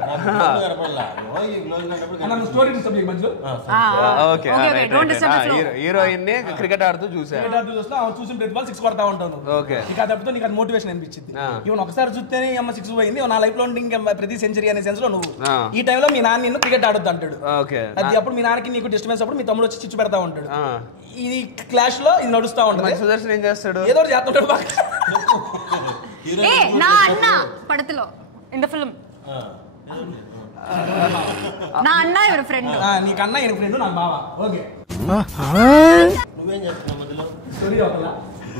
హీరోయిన్ ని క్రికెట్ ఆడుతూ చూసాను, చూసిన ప్రతి బాల్ సిక్స్ కొడతా ఉంటాను. ఇక తప్పితే నీకు అది మోటివేషన్ అనిపించింది. ఇవన్న ఒకసారి చూస్తేనే అమ్మ సిక్స్ పోయింది, నా లైఫ్ లో ఇంకా ప్రతి సెంచరీ అనే సెన్స్ లో నువ్వు ఈ టైంలో మీ నాన్న నిన్ను క్రికెట్ ఆడొద్దు అంటాడు. అది అప్పుడు మీ నాన్నకి నీకు డిస్టర్బెన్స్ అప్పుడు మీ తమ్ముడు వచ్చి చిచ్చు పెడతా ఉంటాడు. ఇది క్లాష్ లో ఇది నడుస్తా ఉంటుంది. సుదర్శన్ ఏం చేస్తాడు? ఏదో చేస్తుంటాడు బాగా. నా అన్న పడతలో ఇన్ ద ఫిల్మ్ నా అన్న ఎవరి ఫ్రెండ్, నీకన్నా ఈయన ఫ్రెండ్, నాకు బావా. ఓకే, నువ్వేం చేస్తున్నావు మధ్యలో? స్టోరీ ఒకలా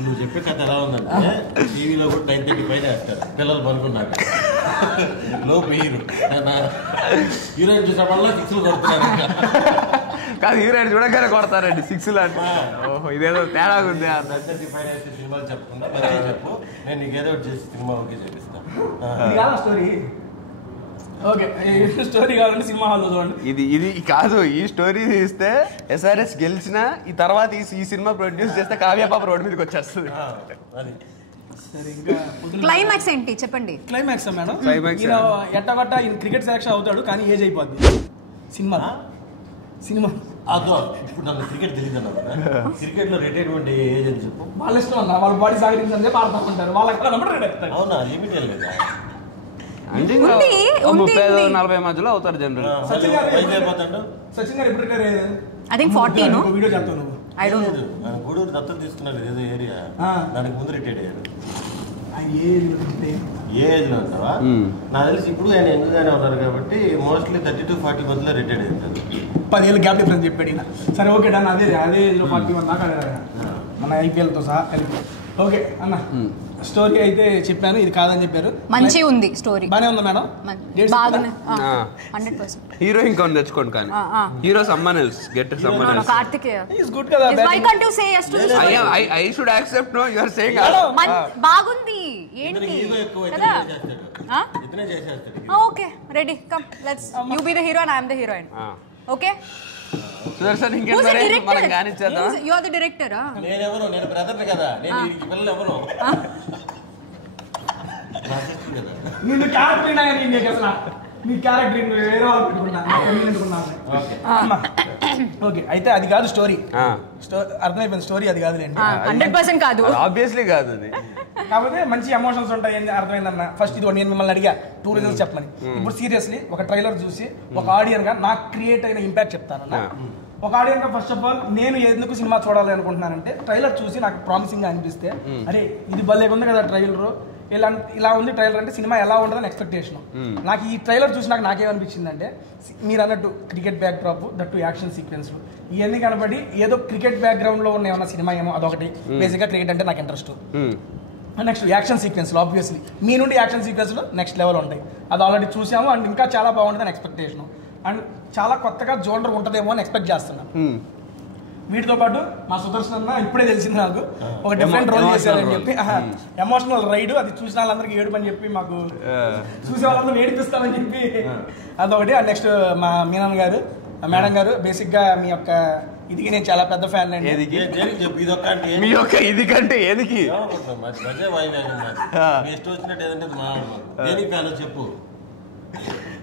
నువ్వు చెప్పే కథ ఎలా ఉందంటే టీవీలో కూడా 9:30 పైన వేస్తారు పిల్లలు పనుకున్నాక. లోపు హీరోయిన్ చూసినప్పుడల్లా సిక్స్లు కొడుతున్నారు. కాదు, హీరోయిన్ చూడగానే కొడతారండి సిక్స్లు అంటే. ఓహో, ఇదేదో తేడా ఉంది. 9:30 పైన వేసే సినిమాలు చెప్పకుండా చెప్పు, నేను నీకు ఏదో చేసి సినిమా ఓకే చేపిస్తాను. స్టోరీ ఓకే, స్టోరీ కావాలంటే సినిమా హాల్ చూడండి. ఇది కాదు, ఈ స్టోరీ తీస్తే ఎస్ఆర్ఎస్ గెలిచిన ఈ తర్వాత ఈ సినిమా ప్రొడ్యూస్ చేస్తే కావ్యపాప రోడ్ మీదకి వచ్చేస్తుంది. క్లైమాక్స్ ఏంటి చెప్పండి? క్లైమాక్స్ మేడం, ఎట్టగట్ట క్రికెట్ సెలక్షన్ అవుతాడు, కానీ ఏజ్ అయిపోద్ది సినిమా. అదో ఇప్పుడు నన్ను క్రికెట్ తెలియదు అన్న, క్రికెట్ లో రిటైర్మెంట్ ఏజ్ అని చెప్పు. వాళ్ళ ఇష్టం అన్న, వాళ్ళ బాడీ సాగరించే పాడుతూ ఉంటారు, వాళ్ళకి అవునా లిమిట్ ఏం లేదా? 30-40 మధ్యలో అవుతారు జనరల్. సచిన్ గారు ఇప్పుడు ఐ థింక్ 40 వీడియో చెప్తాను. గూడూరు దత్తత తీసుకున్నాడు ఏదో ఏరియా, దానికి ముందు రిటైర్డ్ అయ్యాడు. ఏ ఏజ్ లో అంటావా? నాకు తెలిసి ఇప్పుడు ఆయన ఎందుకుగానే ఉన్నారు కాబట్టి మోస్ట్లీ 30-40 మధ్యలో రిటైర్డ్ అయ్యారు. 10 ఏళ్ళ గ్యాప్ డిఫరెన్స్ చెప్పాడు. సరే ఓకే డన్, అదే 41 దాకా మన IPL తో సహా కలిపి. ఓకే అన్న స్టోరీ అయితే చెప్పాను, ఇది కాదని చెప్పారు. మంచి ఉంది స్టోరీ, బానే ఉంది మేడం. బాగానే 100%. హీరో ఇంకొన్ని తెచ్చుకోండి కానీ hero someone else get someone else. Karthikeya is good కదా. why can't you say yes to this? I should accept. No, you are saying బాగుంది ఏంటి కదా. ఇతనే చేసేస్తాడు. Okay ready come let's you be the hero and I am the heroine. Okay Sudarshan ఇంకేం మరి మనం గానిచ్చేద్దాం. You are the director. నేనెవరు? నేను బ్రదర్ కదా. నేను ఈ పిల్లలు ఎవరు? నిన్ను క్యారెక్టర్ ఆయన నీకు అసలు నీ క్యారెక్టర్ వేరే వాళ్ళు పెట్టుకున్నాను. ఓకే అయితే అది కాదు స్టోరీ. అర్థమైపోయింది స్టోరీ అది కాదు. 100% కాదు, ఆబ్వియస్లీ కాదు అది. కాకపోతే మంచి ఎమోషన్స్ ఉంటాయి. అర్థమైందన్న ఫస్ట్ ఇది నేను మిమ్మల్ని అడిగా 2 రీజన్స్ చెప్పమని. ఇప్పుడు సీరియస్లీ ఒక ట్రైలర్ చూసి ఒక ఆడియన్ గా నాకు క్రియేట్ అయిన ఇంపాక్ట్ చెప్తానన్న. ఒక ఆడియన్ గా ఫస్ట్ ఆఫ్ ఆల్ నేను ఎందుకు సినిమా చూడాలి అనుకుంటున్నానంటే ట్రైలర్ చూసి నాకు ప్రామిసింగ్ గా అనిపిస్తే అరే ఇది భలే ఉంది కదా ట్రైలర్, ఇలా ఉంది ట్రైలర్ అంటే సినిమా ఎలా ఉండదని ఎక్స్పెక్టేషన్. నాకు ఈ ట్రైలర్ చూసి నాకేమనిపించింది అంటే మీరు అన్నట్టు cricket backdrop that action సీక్వెన్స్లు ఇవన్నీ కనబడి ఏదో క్రికెట్ బ్యాక్గ్రౌండ్ లో ఉన్న ఏమన్నా సినిమా ఏమో అదొకటి. బేసిక్ గా క్రికెట్ అంటే నాకు ఇంట్రెస్ట్. నెక్స్ట్ యాక్షన్ సీక్వెన్స్లు ఆబ్వియస్లీ మీ నుండి యాక్షన్ సీక్వెన్స్లు నెక్స్ట్ లెవెల్ ఉంటాయి. అది ఆల్రెడీ చూసాము అండ్ ఇంకా చాలా బాగుంటుందని ఎక్స్పెక్టేషన్ అండ్ చాలా కొత్తగా జోనర్ ఉంటుందేమో అని ఎక్స్పెక్ట్ చేస్తున్నాను. వీటితో పాటు మా సుదర్శన్ అన్న ఇప్పుడే తెలిసింది నాకు ఒక డిఫరెంట్ రోల్ చేశారని చెప్పి. ఎమోషనల్ రైడ్ అది చూసిన వాళ్ళందరికీ ఏడుపని చెప్పి మాకు చూసే వాళ్ళందరూ ఏడిపిస్తామని చెప్పి అదొకటి. అండ్ నెక్స్ట్ మా మీనన్ గారు మేడం గారు బేసిక్ గా మీ యొక్క ఇది నేను చాలా పెద్ద ఫ్యాన్ అండి. ఇది కంటే ఏదికి చెప్పు.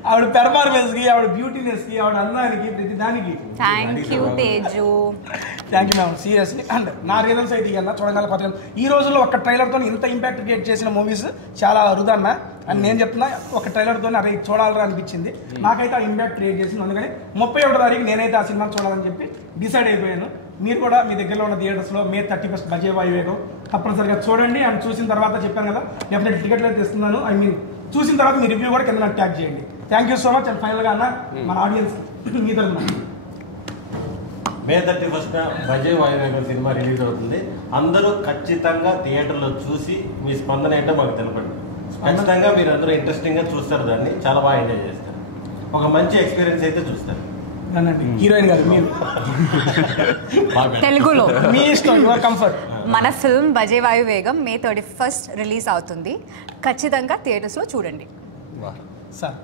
ఆవిడ పెర్ఫార్మెన్స్ కి, ఆవిడ బ్యూటీనెస్ కి, ఆవిడ అందానికి, ప్రతి దానికి thank you Teju. Thank you ma'am seriously. And నా రీజన్స్ అయితే ఇవన్న చూడగల కొత్త ఈ రోజుల్లో ఒక ట్రైలర్తో ఇంత ఇంపాక్ట్ క్రియేట్ చేసిన మూవీస్ చాలా అరుదన్న. అండ్ నేను చెప్తున్నా ఒక ట్రైలర్తో అరే చూడాలరా అనిపించింది. నాకైతే ఆ ఇంపాక్ట్ క్రియేట్ చేసింది. అందుకని 31వ తారీఖు నేనైతే ఆ సినిమా చూడాలని చెప్పి డిసైడ్ అయిపోయాను. మీరు కూడా మీ దగ్గరలో ఉన్న థియేటర్స్లో May 31 బజే వాయువేగం తప్పనిసరిగా చూడండి. అండ్ చూసిన తర్వాత చెప్పాను కదా డెఫినెట్ టికెట్లు అయితే ఇస్తున్నాను. ఐ మీన్ చూసిన తర్వాత మీ రివ్యూ కూడా కింద నాకు ట్యాగ్ చేయండి. Thank you so much. And ఫైనల్గా అన్న మన ఆడియన్స్ మీ తరఫున May 31 బజే వాయువేగం సినిమా రిలీజ్ అవుతుంది. అందరూ ఖచ్చితంగా థియేటర్లో చూసి మీ స్పందన ఏంటో మాకు తెలపండి. ఖచ్చితంగా మీరు అందరూ ఇంట్రెస్టింగ్ గా చూస్తారు, దాన్ని చాలా బాగా ఎంజాయ్ చేస్తారు, ఒక మంచి ఎక్స్పీరియన్స్ అయితే చూస్తారు. హీరోయిన్ గారు మీరు తెలుగులో మీ ఇష్టం, యువర్ కంఫర్ట్. మన ఫిల్మ్ బజే వాయువేగం May 31 రిలీజ్ అవుతుంది. ఖచ్చితంగా థియేటర్స్ లో చూడండి. సార్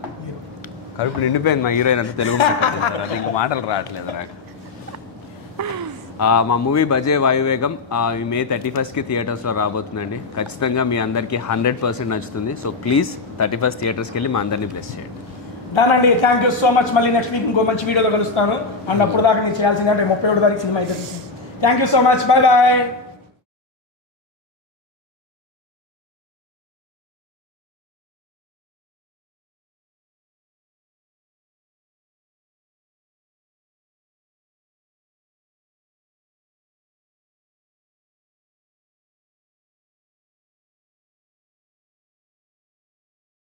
కడుపు నిండిపోయింది మా హీరోయిన్ అంతా తెలుగు మాట్లాడుతున్నారు, అది ఇంకా మాటలు రావట్లేదు నాకు. మా మూవీ బజే వాయువేగం May 31కి థియేటర్స్లో రాబోతుందండి. ఖచ్చితంగా మీ అందరికీ 100% నచ్చుతుంది. సో ప్లీజ్ 31 థియేటర్స్కి వెళ్ళి మా అందరినీ ప్లేస్ చేయండి. దానండి థ్యాంక్ యూ సో మచ్. మళ్ళీ నెక్స్ట్ వీక్ ఇంకో మంచి వీడియోలో కలుస్తాను. అండ్ అప్పుడు దాకా నేను చేయాల్సిందంటే 31వ తారీఖు సినిమా అయితే. Thank you so much. Bye bye.